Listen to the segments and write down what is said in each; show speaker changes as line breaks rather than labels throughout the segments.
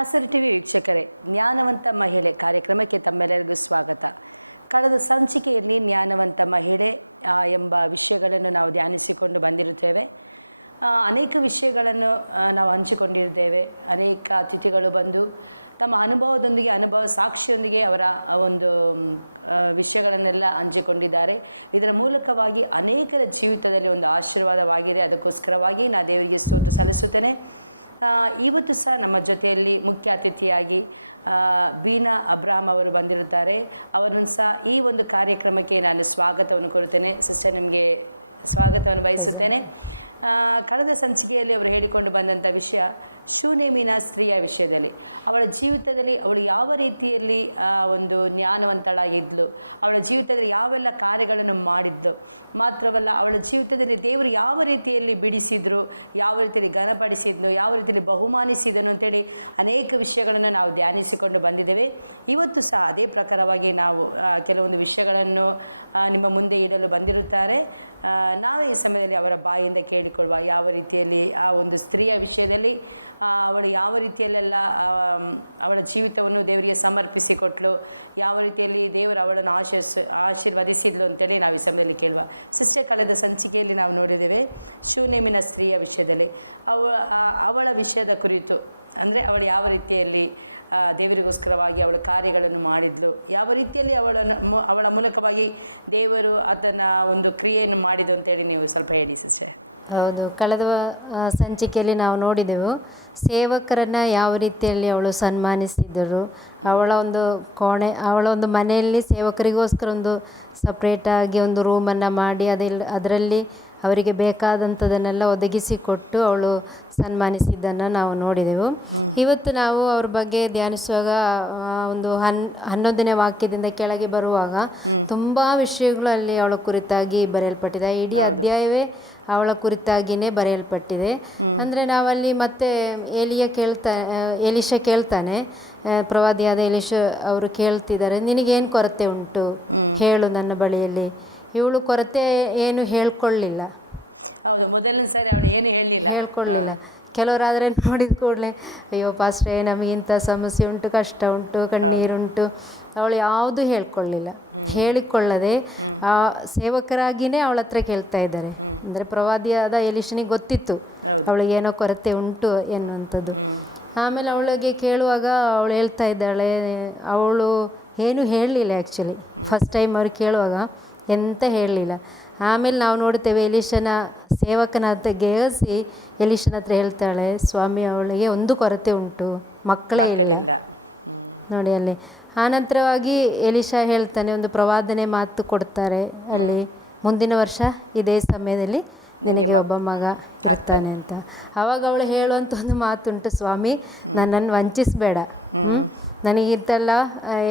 ದಾಸರ ಟಿವಿ ವೀಕ್ಷಕರೇ, ಜ್ಞಾನವಂತ ಮಹಿಳೆ ಕಾರ್ಯಕ್ರಮಕ್ಕೆ ತಮ್ಮೆಲ್ಲರಿಗೂ ಸ್ವಾಗತ. ಕಳೆದ ಸಂಚಿಕೆಯಲ್ಲಿ ಜ್ಞಾನವಂತ ಮಹಿಳೆ ಎಂಬ ವಿಷಯಗಳನ್ನು ನಾವು ಧ್ಯಾನಿಸಿಕೊಂಡು ಬಂದಿರುತ್ತೇವೆ. ಅನೇಕ ವಿಷಯಗಳನ್ನು ನಾವು ಹಂಚಿಕೊಂಡಿದ್ದೇವೆ. ಅನೇಕ ಅತಿಥಿಗಳು ಬಂದು ತಮ್ಮ ಅನುಭವದೊಂದಿಗೆ, ಅನುಭವ ಸಾಕ್ಷಿಯೊಂದಿಗೆ ಅವರ ಒಂದು ವಿಷಯಗಳನ್ನೆಲ್ಲ ಹಂಚಿಕೊಂಡಿದ್ದಾರೆ. ಇದರ ಮೂಲಕವಾಗಿ ಅನೇಕರ ಜೀವಿತದಲ್ಲಿ ಒಂದು ಆಶೀರ್ವಾದವಾಗಿದೆ. ಅದಕ್ಕೋಸ್ಕರವಾಗಿ ನಾ ದೇವರಿಗೆ ಸ್ತೋತ್ರ ಸಲ್ಲಿಸುತ್ತೇನೆ. ಇವತ್ತು ಸಹ ನಮ್ಮ ಜೊತೆಯಲ್ಲಿ ಮುಖ್ಯ ಅತಿಥಿಯಾಗಿ ಬೀನಾ ಅಬ್ರಾಹಂ ಅವರು ಬಂದಿರುತ್ತಾರೆ. ಅವರನ್ನು ಸಹ ಈ ಒಂದು ಕಾರ್ಯಕ್ರಮಕ್ಕೆ ನಾನು ಸ್ವಾಗತವನ್ನು ಕೊಡುತ್ತೇನೆ. ಸಿಸ್ಟರ್, ನಿಮಗೆ ಸ್ವಾಗತವನ್ನು ಬಯಸುತ್ತೇನೆ ಕಳೆದ ಸಂಚಿಕೆಯಲ್ಲಿ ಅವರು ಹೇಳಿಕೊಂಡು ಬಂದಂಥ ವಿಷಯ ಶೂನೇಮಿನ ಸ್ತ್ರೀಯ ವಿಷಯದಲ್ಲಿ. ಅವಳ ಜೀವಿತದಲ್ಲಿ ಅವಳು ಯಾವ ರೀತಿಯಲ್ಲಿ ಒಂದು ಜ್ಞಾನವಂತಳಾಗಿದ್ಲು, ಅವಳ ಜೀವಿತದಲ್ಲಿ ಯಾವೆಲ್ಲ ಕಾರ್ಯಗಳನ್ನು ಮಾಡಿದ್ಲು, ಮಾತ್ರವಲ್ಲ ಅವಳ ಜೀವಿತದಲ್ಲಿ ದೇವರು ಯಾವ ರೀತಿಯಲ್ಲಿ ಬಿಡಿಸಿದ್ರು, ಯಾವ ರೀತಿಯಲ್ಲಿ ಘನಪಡಿಸಿದ್ನು ಯಾವ ರೀತಿಯಲ್ಲಿ ಬಹುಮಾನಿಸಿದನು ಅಂತೇಳಿ ಅನೇಕ ವಿಷಯಗಳನ್ನು ನಾವು ಧ್ಯಾನಿಸಿಕೊಂಡು ಬಂದಿದ್ದೇವೆ. ಇವತ್ತು ಸಹ ಅದೇ ಪ್ರಕಾರವಾಗಿ ನಾವು ಕೆಲವೊಂದು ವಿಷಯಗಳನ್ನು ನಿಮ್ಮ ಮುಂದೆ ಇಡಲು ಬಂದಿರುತ್ತಾರೆ. ನಾವೇ ಈ ಸಮಯದಲ್ಲಿ ಅವರ ಬಾಯಿಂದ ಕೇಳಿಕೊಳ್ಳುವ ಯಾವ ರೀತಿಯಲ್ಲಿ ಆ ಒಂದು ಸ್ತ್ರೀಯ ವಿಷಯದಲ್ಲಿ ಅವಳು ಯಾವ ರೀತಿಯಲ್ಲೆಲ್ಲ ಅವಳ ಜೀವಿತವನ್ನು ದೇವರಿಗೆ ಸಮರ್ಪಿಸಿಕೊಟ್ಲು, ಯಾವ ರೀತಿಯಲ್ಲಿ ದೇವರು ಅವಳನ್ನು ಆಶೀರ್ಸ್, ಆಶೀರ್ವದಿಸಿದ್ಲು ಅಂತೇಳಿ ನಾವು ಈ ಸಮಯದಲ್ಲಿ ಕೇಳುವ. ಸಿಸ್ಟರ್, ಕಳೆದ ಸಂಚಿಕೆಯಲ್ಲಿ ನಾವು ನೋಡಿದ್ದೇವೆ ಶೂನ್ಯಮಿನ ಸ್ತ್ರೀಯ ವಿಷಯದಲ್ಲಿ. ಅವ ಅವಳ ವಿಷಯದ ಕುರಿತು, ಅಂದರೆ ಅವಳು ಯಾವ ರೀತಿಯಲ್ಲಿ ದೇವರಿಗೋಸ್ಕರವಾಗಿ ಅವಳ ಕಾರ್ಯಗಳನ್ನು ಮಾಡಿದ್ಲು, ಯಾವ ರೀತಿಯಲ್ಲಿ ಅವಳನ್ನು ಅವಳ ಮೂಲಕವಾಗಿ ದೇವರು ಅದನ್ನು ಒಂದು ಕ್ರಿಯೆಯನ್ನು ಮಾಡಿದ್ದು ಅಂತೇಳಿ ನೀವು ಸ್ವಲ್ಪ ಹೇಳಿ, ಸಿಸ್ಟರ್.
ಹೌದು. ಕಳೆದ ಸಂಚಿಕೆಯಲ್ಲಿ ನಾವು ನೋಡಿದೆವು ಸೇವಕರನ್ನು ಯಾವ ರೀತಿಯಲ್ಲಿ ಅವಳು ಸನ್ಮಾನಿಸಿದರು ಅವಳ ಒಂದು ಕೋಣೆ ಅವಳ ಒಂದು ಮನೆಯಲ್ಲಿ ಸೇವಕರಿಗೋಸ್ಕರ ಒಂದು ಸಪ್ರೇಟಾಗಿ ಒಂದು ರೂಮನ್ನು ಮಾಡಿ ಅದೆಲ್ಲ ಅದರಲ್ಲಿ ಅವರಿಗೆ ಬೇಕಾದಂಥದನ್ನೆಲ್ಲ ಒದಗಿಸಿಕೊಟ್ಟು ಅವಳು ಸನ್ಮಾನಿಸಿದ್ದನ್ನು ನಾವು ನೋಡಿದೆವು. ಇವತ್ತು ನಾವು ಅವ್ರ ಬಗ್ಗೆ ಧ್ಯಾನಿಸುವಾಗ ಒಂದು ಹನ್ ಹನ್ನೊಂದನೇ ವಾಕ್ಯದಿಂದ ಕೆಳಗೆ ಬರುವಾಗ ತುಂಬಾ ವಿಷಯಗಳು ಅಲ್ಲಿ ಅವಳ ಕುರಿತಾಗಿ ಬರೆಯಲ್ಪಟ್ಟಿದೆ. ಇಡೀ ಅಧ್ಯಾಯವೇ ಅವಳ ಕುರಿತಾಗಿನೇ ಬರೆಯಲ್ಪಟ್ಟಿದೆ. ಅಂದರೆ ನಾವಲ್ಲಿ ಮತ್ತೆ ಎಲಿಯ ಕೇಳ್ತಾ ಎಲಿಶ ಕೇಳ್ತಾನೆ. ಪ್ರವಾದಿಯಾದ ಎಲಿಶ ಅವರು ಕೇಳ್ತಿದ್ದಾರೆ ನಿನಗೇನು ಕೊರತೆ ಉಂಟು? ಹೇಳು ನನ್ನ ಬಳಿಯಲ್ಲಿ. ಇವಳು ಕೊರತೆ ಏನು ಹೇಳ್ಕೊಳ್ಳಿಲ್ಲ.
ಹೌದು ಮೊದಲನೇ ಸಾರಿ ಅವಳು ಏನು ಹೇಳಲಿಲ್ಲ.
ಹೇಳ್ಕೊಳ್ಳಿಲ್ಲ. ಕೆಲವರಾದರೆ ನೋಡಿದ ಕೂಡಲೇ ಅಯ್ಯೋ ಪಾಸ್ಟ್ರೇ ನಮಗಿಂತ ಸಮಸ್ಯೆ ಉಂಟು ಕಷ್ಟ ಉಂಟು ಕಣ್ಣೀರುಂಟು. ಅವಳು ಯಾವುದು ಹೇಳ್ಕೊಳ್ಳಿಲ್ಲ. ಹೇಳಿಕೊಳ್ಳದೆ ಆ ಸೇವಕರಾಗಿನೇ ಅವಳ ಹತ್ರ ಕೇಳ್ತಾ ಇದ್ದಾರೆ. ಅಂದ್ರೆ ಪ್ರವಾದಿಯಾದ ಎಲಿಶನಿಗೆ ಗೊತ್ತಿತ್ತು. ಅವಳಿಗೆ ಏನೋ ಕೊರತೆ ಉಂಟು ಎನ್ನುವಂಥದ್ದು. ಆಮೇಲೆ ಅವಳಿಗೆ ಕೇಳುವಾಗ ಅವಳು ಹೇಳ್ತಾ ಇದ್ದಾಳೆ ಅವಳು ಏನು ಹೇಳಲಿಲ್ಲ ಆ್ಯಕ್ಚುಲಿ ಫಸ್ಟ್ ಟೈಮ್ ಅವ್ರು ಕೇಳುವಾಗ ಎಂತ ಹೇಳಲಿಲ್ಲ. ಆಮೇಲೆ ನಾವು ನೋಡ್ತೇವೆ ಎಲಿಶನ ಸೇವಕನ ಹತ್ರ ಗೇಸಿ ಎಲಿಶನ ಹತ್ರ ಹೇಳ್ತಾಳೆ ಸ್ವಾಮಿ ಅವಳಿಗೆ ಒಂದು ಕೊರತೆ ಉಂಟು ಮಕ್ಕಳೇ ಇಲ್ಲ. ನೋಡಿ ಅಲ್ಲಿ. ಆನಂತರವಾಗಿ ಎಲಿಶಾ ಹೇಳ್ತಾನೆ ಒಂದು ಪ್ರವಾದನೆ ಮಾತು ಕೊಡ್ತಾರೆ ಅಲ್ಲಿ. ಮುಂದಿನ ವರ್ಷ ಇದೇ ಸಮಯದಲ್ಲಿ ನಿನಗೆ ಒಬ್ಬ ಮಗ ಆಗ್ತಾನೆ. ಅಂತ. ಅವಾಗ ಅವಳು ಹೇಳುವಂತ ಒಂದು ಮಾತುಂಟು ಸ್ವಾಮಿ ನನ್ನನ್ನು ವಂಚಿಸಬೇಡ. ನನಗಿಂತೆಲ್ಲ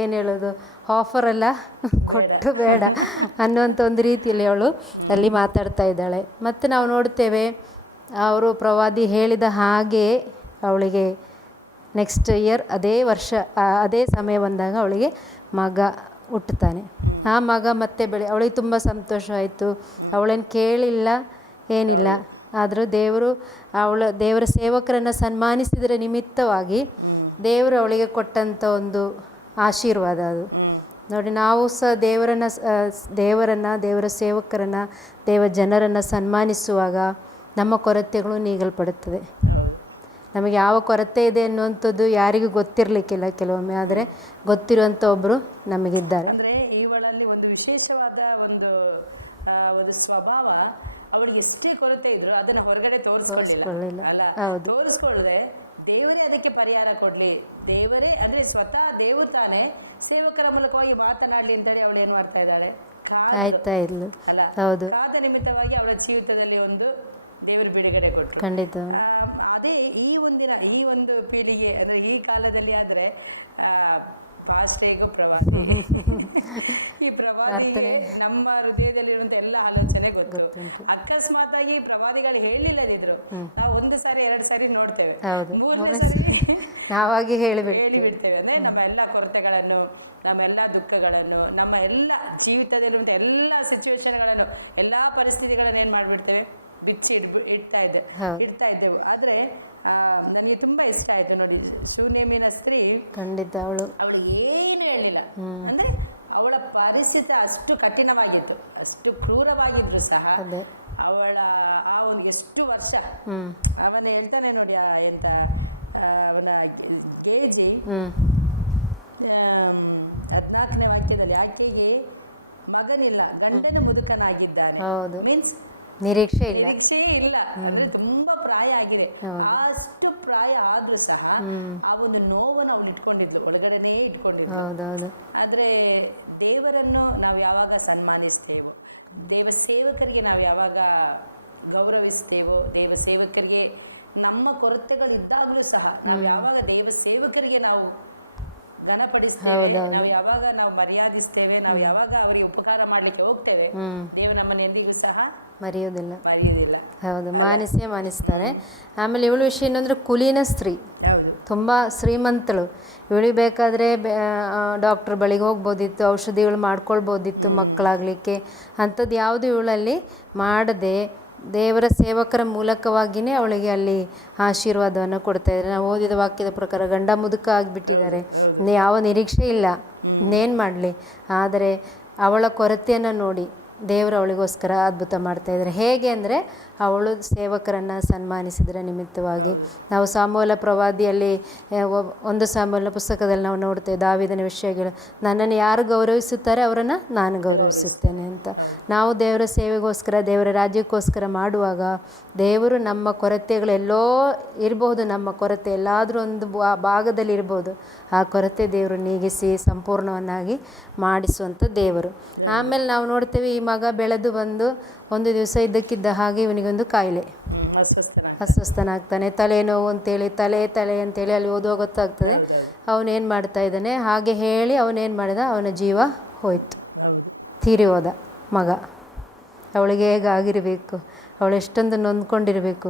ಏನು ಹೇಳೋದು ಆಫರ್ ಎಲ್ಲ
ಬೇಡ.
ಬೇಡ ಅನ್ನುವಂಥ ಒಂದು ರೀತಿಯಲ್ಲಿ ಅವಳು ಅಲ್ಲಿ ಮಾತಾಡ್ತಾ ಇದ್ದಾಳೆ. ಮತ್ತು ನಾವು ನೋಡ್ತೇವೆ ಅವರು ಪ್ರವಾದಿ ಹೇಳಿದ ಹಾಗೆ ಅವಳಿಗೆ ನೆಕ್ಸ್ಟ್ ಇಯರ್ ಅದೇ ವರ್ಷ ಅದೇ ಸಮಯ ಬಂದಾಗ ಅವಳಿಗೆ ಮಗ ಹುಟ್ಟುತ್ತಾನೆ. ಆ ಮಗ ಮತ್ತೆ ಬೆಳೆ ಅವಳಿಗೆ ತುಂಬ ಸಂತೋಷ ಆಯ್ತು ಅವಳನ್ನು ಕೇಳಿಲ್ಲ ಏನಿಲ್ಲ. ಆದರೂ ದೇವರು ಅವಳ ದೇವರ ಸೇವಕರನ್ನು ಸನ್ಮಾನಿಸಿದರ ನಿಮಿತ್ತವಾಗಿ ದೇವರು ಅವಳಿಗೆ ಕೊಟ್ಟಂತ ಒಂದು ಆಶೀರ್ವಾದ ಅದು. ನೋಡಿ ನಾವು ಸಹ ದೇವರನ್ನ ದೇವರನ್ನ ದೇವರ ಸೇವಕರನ್ನ ದೇವ ಜನರನ್ನು ಸನ್ಮಾನಿಸುವಾಗ ನಮ್ಮ ಕೊರತೆಗಳು ನೀಗಲ್ಪಡುತ್ತದೆ
ಹೌದು.
ನಮಗೆ ಯಾವ ಕೊರತೆ ಇದೆ ಅನ್ನುವಂಥದ್ದು ಯಾರಿಗೂ ಗೊತ್ತಿರಲಿಕ್ಕಿಲ್ಲ ಕೆಲವೊಮ್ಮೆ ಆದರೆ ಗೊತ್ತಿರುವಂಥ ಒಬ್ಬರು ನಮಗಿದ್ದಾರೆ.
ಅಂದರೆ ಇವಳಲ್ಲಿ ಒಂದು ವಿಶೇಷವಾದ ಒಂದು ಒಂದು ಸ್ವಭಾವ ಅವಳಿಗೆ ಎಷ್ಟೇ ಕೊರತೆ ಇದ್ರು ಅದನ್ನು ಹೊರಗಡೆ ತೋರಿಸ್ಕೊಳ್ಳಿಲ್ಲ. ಅಲ್ಲ ತೋರಿಸ್ಕೊಳ್ಳದೆ ದೇವರೇ ಅದಕ್ಕೆ ಪರಿಹಾರ ಕೊಡಲಿ. ದೇವರೇ ಅಂದರೆ ಸ್ವತಃ ದೇವರು ತಾನೇ ಸೇವಕರ ಮೂಲಕವಾಗಿ ಮಾತನಾಡಲಿ ಅಂತೇಳಿ ಅವಳು ಏನು ಮಾಡ್ತಾ ಇದ್ದಾಳೆ? ಕಾದ. ಅಲ್ಲ. ಕಾದ ನಿಮಿತ್ತವಾಗಿ ಅವಳ ಜೀವಿತದಲ್ಲಿ ಒಂದು ದೇವರು ಬಿಡುಗಡೆ ಕೊಟ್ಟರು ಅದೇ ಈ ಒಂದಿನ ಈ ಒಂದು ಪೀಳಿಗೆ ಅಂದರೆ ಈ ಕಾಲದಲ್ಲಿ ಆದರೆ ಭಾಷೆಗೂ ಪ್ರವಾದಿ. ಈ ಪ್ರವಾದಿಗೆ ನಮ್ಮ ಹೃದಯದಲ್ಲಿರುವಂಥ ಎಲ್ಲ ಆಲೋಚನೆ ಗೊತ್ತು. ಅಕಸ್ಮಾತಾಗಿ ಈ ಪ್ರವಾದಿಗಳು ಹೇಳಿಲ್ಲದಿದ್ರು ನಾವು ಒಂದು ಸಾರಿ ಎರಡು ಸಾರಿ ನೋಡ್ತೇವೆ. ಮೂರನೇ ಸಾರಿ
ನಾವಾಗಿ ಹೇಳಿ
ಹೇಳಿ ಬಿಡ್ತೇವೆ ಅಂದರೆ ನಮ್ಮ ಎಲ್ಲ ಕೊರತೆಗಳನ್ನು ನಮ್ಮ ಎಲ್ಲ ದುಃಖಗಳನ್ನು ನಮ್ಮ ಎಲ್ಲ ಜೀವಿತದಲ್ಲಿರುವಂಥ ಎಲ್ಲ ಸಿಚುವೇಶನ್ಗಳನ್ನು ಎಲ್ಲ ಪರಿಸ್ಥಿತಿಗಳನ್ನು ಏನು ಮಾಡಿಬಿಡ್ತೇವೆ? ಬಿಚ್ಚಿ ಇಡ್ಬಿ ಇಡ್ತಾ ಇದ್ದೆ. ಇಡ್ತಾ ಇದ್ದೆವು. ಆದರೆ ನನಗೆ ತುಂಬ ಇಷ್ಟ ಆಯಿತು ನೋಡಿ. ಶೂನ್ಯಮಿನ ಸ್ತ್ರೀ
ಖಂಡಿತ ಅವಳು.
ಅವಳು ಏನು ಹೇಳಲಿಲ್ಲ. ಅಂದರೆ ಅವಳ ಪರಿಸ್ಥಿತಿ ಅಷ್ಟು ಕಠಿಣವಾಗಿತ್ತು. ಅಷ್ಟು ಕ್ರೂರವಾಗಿದ್ದರೂ ಸಹ ಅವಳ ಆ ಒಂದು ಎಷ್ಟು ವರ್ಷ ಅವನ ಹೇಳ್ತಾನೆ ನೋಡಿ ಆ ಎಂತ ಅವನ ಗೇಜಿ ಹದಿನಾಲ್ಕನೇ ವಾಕ್ಯದಲ್ಲಿ ಆಕೆಗೆ ಮಗನಿಲ್ಲ ಗಂಡನು ಮುದುಕನಾಗಿದ್ದಾನೆ. ಮೀನ್ಸ್
ನಿರೀಕ್ಷೆ.
ನಿರೀಕ್ಷೆಯೇ ಇಲ್ಲ. ಅಂದ್ರೆ ತುಂಬಾ ಪ್ರಾಯ ಆಗಿದೆ. ಅಷ್ಟು ಪ್ರಾಯ ಆದ್ರೂ ಸಹ ಆ ಒಂದು ನೋವನ್ನು ಅವಳು ಇಟ್ಕೊಂಡಿದ್ಲು. ಒಳಗಡೆನೇ ಇಟ್ಕೊಂಡಿದ್ಲು. ಆದರೆ ದೇವರನ್ನು ನಾವು ಯಾವಾಗ ಸನ್ಮಾನಿಸ್ತೇವೋ ದೇವ ಸೇವಕರಿಗೆ ನಾವು ಯಾವಾಗ ಗೌರವಿಸ್ತೇವೋ ದೇವ ಸೇವಕರಿಗೆ ನಮ್ಮ ಕೊರತೆಗಳಿದ್ದಾಗಲೂ ಸಹ ನಾವು ಯಾವಾಗ ದೇವ ಸೇವಕರಿಗೆ ನಾವು ಘನಪಡಿಸ್ತೇವೆ. ನಾವು ಯಾವಾಗ ನಾವು ಮರ್ಯಾದಿಸ್ತೇವೆ ನಾವು ಯಾವಾಗ ಅವರಿಗೆ ಉಪಕಾರ ಮಾಡ್ಲಿಕ್ಕೆ ಹೋಗ್ತೇವೆ ದೇವ ನಮ್ಮನ್ನು ಎಂದಿಗೂ ಸಹ
ಮರೆಯೋದಿಲ್ಲ
ಮರೆಯೋದಿಲ್ಲ
ಹೌದು ಮಾನಿಸೇ ಆಮೇಲೆ ಇವಳು ವಿಷಯ ಏನಂದ್ರೆ ಕುಲೀನ ಸ್ತ್ರೀ.
ಹೌದು.
ತುಂಬ ಶ್ರೀಮಂತಳು. ಇವಳಿಗೆ ಬೇಕಾದರೆ ಡಾಕ್ಟರ್ ಬಳಿಗೆ ಹೋಗ್ಬೋದಿತ್ತು ಔಷಧಿಗಳು ಮಾಡ್ಕೊಳ್ಬೋದಿತ್ತು ಮಕ್ಕಳಾಗ್ಲಿಕ್ಕೆ. ಅಂಥದ್ದು ಯಾವುದು ಇವಳಲ್ಲಿ ಮಾಡದೆ ದೇವರ ಸೇವಕರ ಮೂಲಕವಾಗಿನೇ ಅವಳಿಗೆ ಅಲ್ಲಿ ಆಶೀರ್ವಾದವನ್ನು ಕೊಡ್ತಾ ಇದ್ರೆ ನಾವು ಓದಿದ ವಾಕ್ಯದ ಪ್ರಕಾರ ಗಂಡ ಮುದುಕ ಆಗಿಬಿಟ್ಟಿದ್ದಾರೆ. ಯಾವ ನಿರೀಕ್ಷೆ ಇಲ್ಲ. ಇನ್ನೇನು ಮಾಡಲಿ? ಆದರೆ ಅವಳ ಕೊರತೆಯನ್ನು ನೋಡಿ ದೇವರು ಅವಳಿಗೋಸ್ಕರ ಅದ್ಭುತ ಮಾಡ್ತಾ ಇದ್ದಾರೆ. ಹೇಗೆ ಅಂದರೆ ಅವಳು ಸೇವಕರನ್ನು ಸನ್ಮಾನಿಸಿದ್ರ ನಿಮಿತ್ತವಾಗಿ. ನಾವು ಸಾಮೂಲ ಪ್ರವಾದಿಯಲ್ಲಿ ಒಂದು ಸಾಮೂಲ ಪುಸ್ತಕದಲ್ಲಿ ನಾವು ನೋಡ್ತೇವೆ ದಾವಿದನ ವಿಷಯಗಳು ನನ್ನನ್ನು ಯಾರು ಗೌರವಿಸುತ್ತಾರೆ ಅವರನ್ನು ನಾನು ಗೌರವಿಸುತ್ತೇನೆ ಅಂತ. ನಾವು ದೇವರ ಸೇವೆಗೋಸ್ಕರ ದೇವರ ರಾಜ್ಯಕ್ಕೋಸ್ಕರ ಮಾಡುವಾಗ ದೇವರು ನಮ್ಮ ಕೊರತೆಗಳು ಎಲ್ಲೋ ಇರ್ಬೋದು ನಮ್ಮ ಕೊರತೆ ಎಲ್ಲಾದರೂ ಒಂದು ಭಾಗದಲ್ಲಿ ಇರ್ಬೋದು. ಆ ಕೊರತೆ ದೇವರು ನೀಗಿಸಿ ಸಂಪೂರ್ಣವನ್ನಾಗಿ ಮಾಡಿಸುವಂಥ ದೇವರು. ಆಮೇಲೆ ನಾವು ನೋಡ್ತೇವೆ ಈ ಮಗ ಬೆಳೆದು ಬಂದು ಒಂದು ದಿವಸ ಇದ್ದಕ್ಕಿದ್ದ ಹಾಗೆ ಇವನಿಗೊಂದು ಕಾಯಿಲೆ.
ಅಸ್ವಸ್ಥನ ಅಸ್ವಸ್ಥನಾಗ್ತಾನೆ.
ತಲೆನೋವು ಅಂತೇಳಿ ತಲೆ ತಲೆ ಅಂತೇಳಿ ಅಲ್ಲಿ ಓದುವ ಗೊತ್ತಾಗ್ತದೆ ಅವನೇನು ಮಾಡ್ತಾ ಇದ್ದಾನೆ? ಹಾಗೆ ಹೇಳಿ ಅವನೇನು ಮಾಡಿದ? ಅವನ ಜೀವ ಹೋಯ್ತು.
ಹೌದು.
ತೀರಿ ಹೋದ ಮಗ. ಅವಳಿಗೆ ಹೇಗಾಗಿರಬೇಕು? ಅವಳು ಎಷ್ಟೊಂದು ನೊಂದ್ಕೊಂಡಿರಬೇಕು.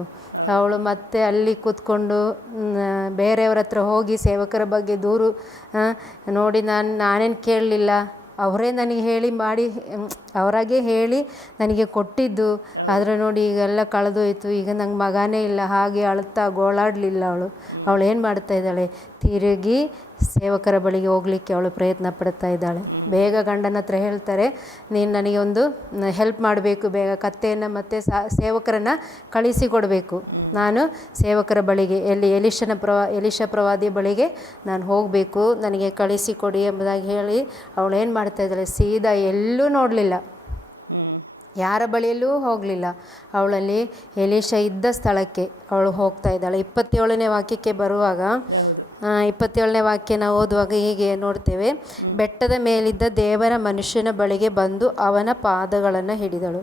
ಅವಳು ಮತ್ತೆ ಅಲ್ಲಿ ಕೂತ್ಕೊಂಡು ಬೇರೆಯವ್ರ ಹತ್ರ ಹೋಗಿ ಸೇವಕರ ಬಗ್ಗೆ ದೂರು ನೋಡಿ ನಾನು ನಾನೇನು ಕೇಳಲಿಲ್ಲ. ಅವರೇ ನನಗೆ ಹೇಳಿ ಮಾಡಿ ಅವರಾಗೆ ಹೇಳಿ ನನಗೆ ಕೊಟ್ಟಿದ್ದು. ಆದರೆ ನೋಡಿ ಈಗೆಲ್ಲ ಕಳೆದೋಯ್ತು. ಈಗ ನಂಗೆ ಮಗನೇ ಇಲ್ಲ. ಹಾಗೆ ಅಳುತ್ತಾ ಗೋಳಾಡಲಿಲ್ಲ ಅವಳು. ಅವಳು ಏನು ಮಾಡ್ತಾ ಇದ್ದಾಳೆ? ತಿರುಗಿ ಸೇವಕರ ಬಳಿಗೆ ಹೋಗ್ಲಿಕ್ಕೆ ಅವಳು ಪ್ರಯತ್ನ ಪಡ್ತಾ ಇದ್ದಾಳೆ. ಬೇಗ ಗಂಡನ ಹತ್ರ ಹೇಳ್ತಾರೆ ನೀನು ನನಗೆ ಒಂದು ಹೆಲ್ಪ್ ಮಾಡಬೇಕು ಬೇಗ ಕತ್ತೆಯನ್ನು ಮತ್ತೆ ಸೇವಕರನ್ನ ಕಳಿಸಿ ಕೊಡಬೇಕು ನಾನು ಸೇವಕರ ಬಳಿಗೆ ಎಲ್ಲಿ ಎಲಿಶನ ಪ್ರವಾ ಎಲಿಶ ಪ್ರವಾದಿ ಬಳಿಗೆ ನಾನು ಹೋಗಬೇಕು ನನಗೆ ಕಳಿಸಿ ಕೊಡಿ ಎಂಬುದಾಗಿ ಹೇಳಿ ಅವಳು ಏನು ಮಾಡ್ತಾ ಇದ್ದಾಳೆ ಸೀದಾ ಎಲ್ಲೂ ನೋಡಲಿಲ್ಲ. ಯಾರ ಬಳಿಯಲ್ಲೂ ಹೋಗಲಿಲ್ಲ. ಅವಳಲ್ಲಿ ಎಲೀಶ ಇದ್ದ ಸ್ಥಳಕ್ಕೆ ಅವಳು ಹೋಗ್ತಾ ಇದ್ದಾಳೆ. ಇಪ್ಪತ್ತೇಳನೇ ವಾಕ್ಯಕ್ಕೆ ಬರುವಾಗ ಇಪ್ಪತ್ತೇಳನೇ ವಾಕ್ಯ ನಾವು ಓದುವಾಗ ಹೀಗೆ ನೋಡ್ತೇವೆ. ಬೆಟ್ಟದ ಮೇಲಿದ್ದ ದೇವರ ಮನುಷ್ಯನ ಬಳಿಗೆ ಬಂದು ಅವನ ಪಾದಗಳನ್ನು ಹಿಡಿದಳು.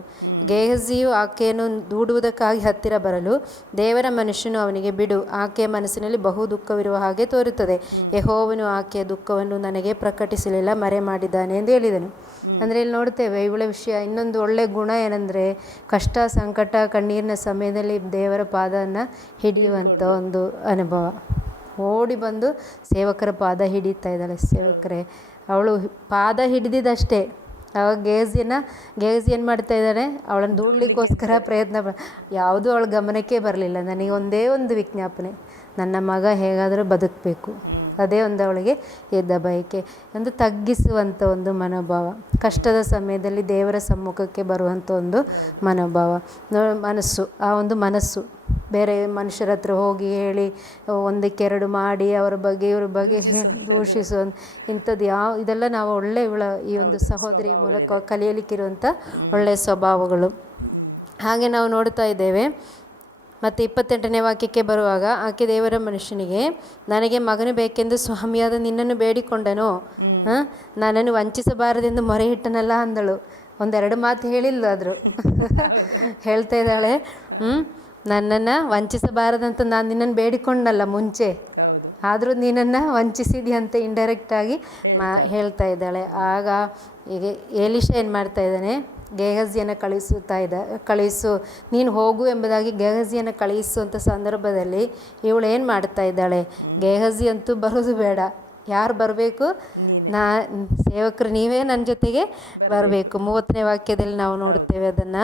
ಗೇಹಜಿಯು ಆಕೆಯನ್ನು ದೂಡುವುದಕ್ಕಾಗಿ ಹತ್ತಿರ ಬರಲು ದೇವರ ಮನುಷ್ಯನು ಅವನಿಗೆ ಬಿಡು ಆಕೆಯ ಮನಸ್ಸಿನಲ್ಲಿ ಬಹು ದುಃಖವಿರುವ ಹಾಗೆ ತೋರುತ್ತದೆ. ಯಹೋವನು ಆಕೆಯ ದುಃಖವನ್ನು ನನಗೆ ಪ್ರಕಟಿಸಲಿಲ್ಲ ಮರೆ ಮಾಡಿದ್ದಾನೆ ಎಂದು ಹೇಳಿದನು. ಅಂದ್ರೆ ಇಲ್ಲಿ ನೋಡ್ತೇವೆ ಇವಳ ವಿಷಯ ಇನ್ನೊಂದು ಒಳ್ಳೆ ಗುಣ ಏನಂದ್ರೆ ಕಷ್ಟ ಸಂಕಟ ಕಣ್ಣೀರಿನ ಸಮಯದಲ್ಲಿ ದೇವರ ಪಾದವನ್ನು ಹಿಡಿಯುವಂಥ ಒಂದು ಅನುಭವ. ಓಡಿ ಬಂದು ಸೇವಕರ ಪಾದ ಹಿಡಿತಾ ಇದ್ದಾಳೆ ಸೇವಕರೇ. ಅವಳು ಪಾದ ಹಿಡಿದಿದ್ದಷ್ಟೇ. ಅವಾಗ ಗೇಜಿನ ಗೇಜ್ ಏನು ಮಾಡ್ತಾ ಇದ್ದಾನೆ ಅವಳನ್ನು ದೂಡ್ಲಿಕ್ಕೋಸ್ಕರ ಪ್ರಯತ್ನ ಯಾವುದೂ ಅವಳ ಗಮನಕ್ಕೆ ಬರಲಿಲ್ಲ. ನನಗೆ ಒಂದೇ ಒಂದು ವಿಜ್ಞಾಪನೆ. ನನ್ನ ಮಗ ಹೇಗಾದರೂ ಬದುಕಬೇಕು. ಅದೇ ಒಂದು ಅವಳಿಗೆ ಎದ್ದ ಬಯಕೆ. ಒಂದು ತಗ್ಗಿಸುವಂಥ ಒಂದು ಮನೋಭಾವ. ಕಷ್ಟದ ಸಮಯದಲ್ಲಿ ದೇವರ ಸಮ್ಮುಖಕ್ಕೆ ಬರುವಂಥ ಒಂದು ಮನೋಭಾವ. ಮನಸ್ಸು ಆ ಒಂದು ಮನಸ್ಸು. ಬೇರೆ ಮನುಷ್ಯರ ಹತ್ರ ಹೋಗಿ ಹೇಳಿ ಒಂದಕ್ಕೆರಡು ಮಾಡಿ ಅವರ ಬಗ್ಗೆ ಇವ್ರ ಬಗ್ಗೆ ಇಂಥದ್ದು ಯಾವ ಇದೆಲ್ಲ ನಾವು ಒಳ್ಳೆ ಇವಳ ಈ ಒಂದು ಸಹೋದರಿ ಕಲಿಯಲಿಕ್ಕಿರುವಂಥ ಒಳ್ಳೆ ಸ್ವಭಾವಗಳು. ಹಾಗೆ ನಾವು ನೋಡ್ತಾ ಇದ್ದೇವೆ ಮತ್ತು ಇಪ್ಪತ್ತೆಂಟನೇ ವಾಕ್ಯಕ್ಕೆ ಬರುವಾಗ ಆಕೆ ದೇವರ ಮನುಷ್ಯನಿಗೆ ನನಗೆ ಮಗನು ಬೇಕೆಂದು ಸ್ವಾಮಿಯಾದ ನಿನ್ನನ್ನು ಬೇಡಿಕೊಂಡನು? ನನ್ನನ್ನು ವಂಚಿಸಬಾರದೆಂದು ಮೊರೆ ಇಟ್ಟನಲ್ಲ ಅಂದಳು. ಒಂದೆರಡು ಮಾತು ಹೇಳಿಲ್ಲ ಆದ್ರು. ಹೇಳ್ತಾ ಇದ್ದಾಳೆ. ಹ್ಮ್? ನನ್ನನ್ನು ವಂಚಿಸಬಾರದಂತ ನಾನು ನಿನ್ನನ್ನು ಬೇಡಿಕೊಂಡಲ್ಲ ಮುಂಚೆ.
ಹೌದು.
ಆದರೂ ನೀನನ್ನು ವಂಚಿಸಿದಿ ಅಂತ ಇಂಡೈರೆಕ್ಟ್ ಆಗಿ ಹೇಳ್ತಾ ಇದ್ದಾಳೆ. ಆಗ ಈಗ ಏಲಿಶ ಏನು ಮಾಡ್ತಾ ಇದ್ದಾನೆ? ಗೇಹಜಿಯನ್ನು ಕಳಿಸುತ್ತಾ ಇದ್ದ ಕಳಿಸು ನೀನು ಹೋಗು ಎಂಬುದಾಗಿ ಗೇಹಜಿಯನ್ನು ಕಳಿಸುವಂಥ ಸಂದರ್ಭದಲ್ಲಿ ಇವಳು ಏನು ಮಾಡ್ತಾ ಇದ್ದಾಳೆ? ಗೇಹಜಿ ಅಂತೂ ಬರೋದು ಬೇಡ. ಯಾರು ಬರಬೇಕು?
ನೀನು.
ನಾ ಸೇವಕರು ನೀವೇ ನನ್ನ ಜೊತೆಗೆ ಬರಬೇಕು. ಮೂವತ್ತನೇ ವಾಕ್ಯದಲ್ಲಿ ನಾವು ನೋಡ್ತೇವೆ ಅದನ್ನ.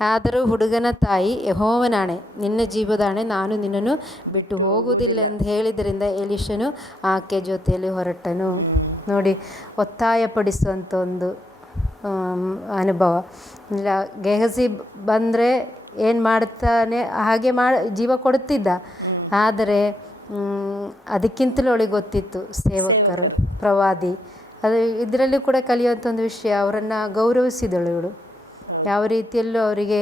ಆದರೂ ಹುಡುಗನ ತಾಯಿ ಯಹೋವನಾಣೆ ನಿನ್ನ ಜೀವದಾಣೆ ನಾನು ನಿನ್ನನ್ನು ಬಿಟ್ಟು ಹೋಗುವುದಿಲ್ಲ ಅಂತ ಹೇಳಿದ್ರಿಂದ ಎಲಿಶನು ಆಕೆ ಜೊತೆಯಲ್ಲಿ ಹೊರಟನು. ನೋಡಿ ಒತ್ತಾಯಪಡಿಸುವಂಥ ಒಂದು ಅನುಭವ. ಇಲ್ಲ ಗೆಹಸಿ ಬಂದರೆ ಏನು ಮಾಡ್ತಾನೆ ಹಾಗೆ ಮಾಡಿ ಜೀವ ಕೊಡುತ್ತಿದ್ದ. ಆದರೆ ಅದಕ್ಕಿಂತಲೂ ಅವಳಿಗೆ ಗೊತ್ತಿತ್ತು ಸೇವಕರು. ಪ್ರವಾದಿ. ಅದು ಇದರಲ್ಲಿ ಕೂಡ ಕಲಿಯುವಂಥ ಒಂದು ವಿಷಯ ಅವರನ್ನು ಗೌರವಿಸಿದಳು ಇವಳು. ಯಾವ ರೀತಿಯಲ್ಲೂ ಅವರಿಗೆ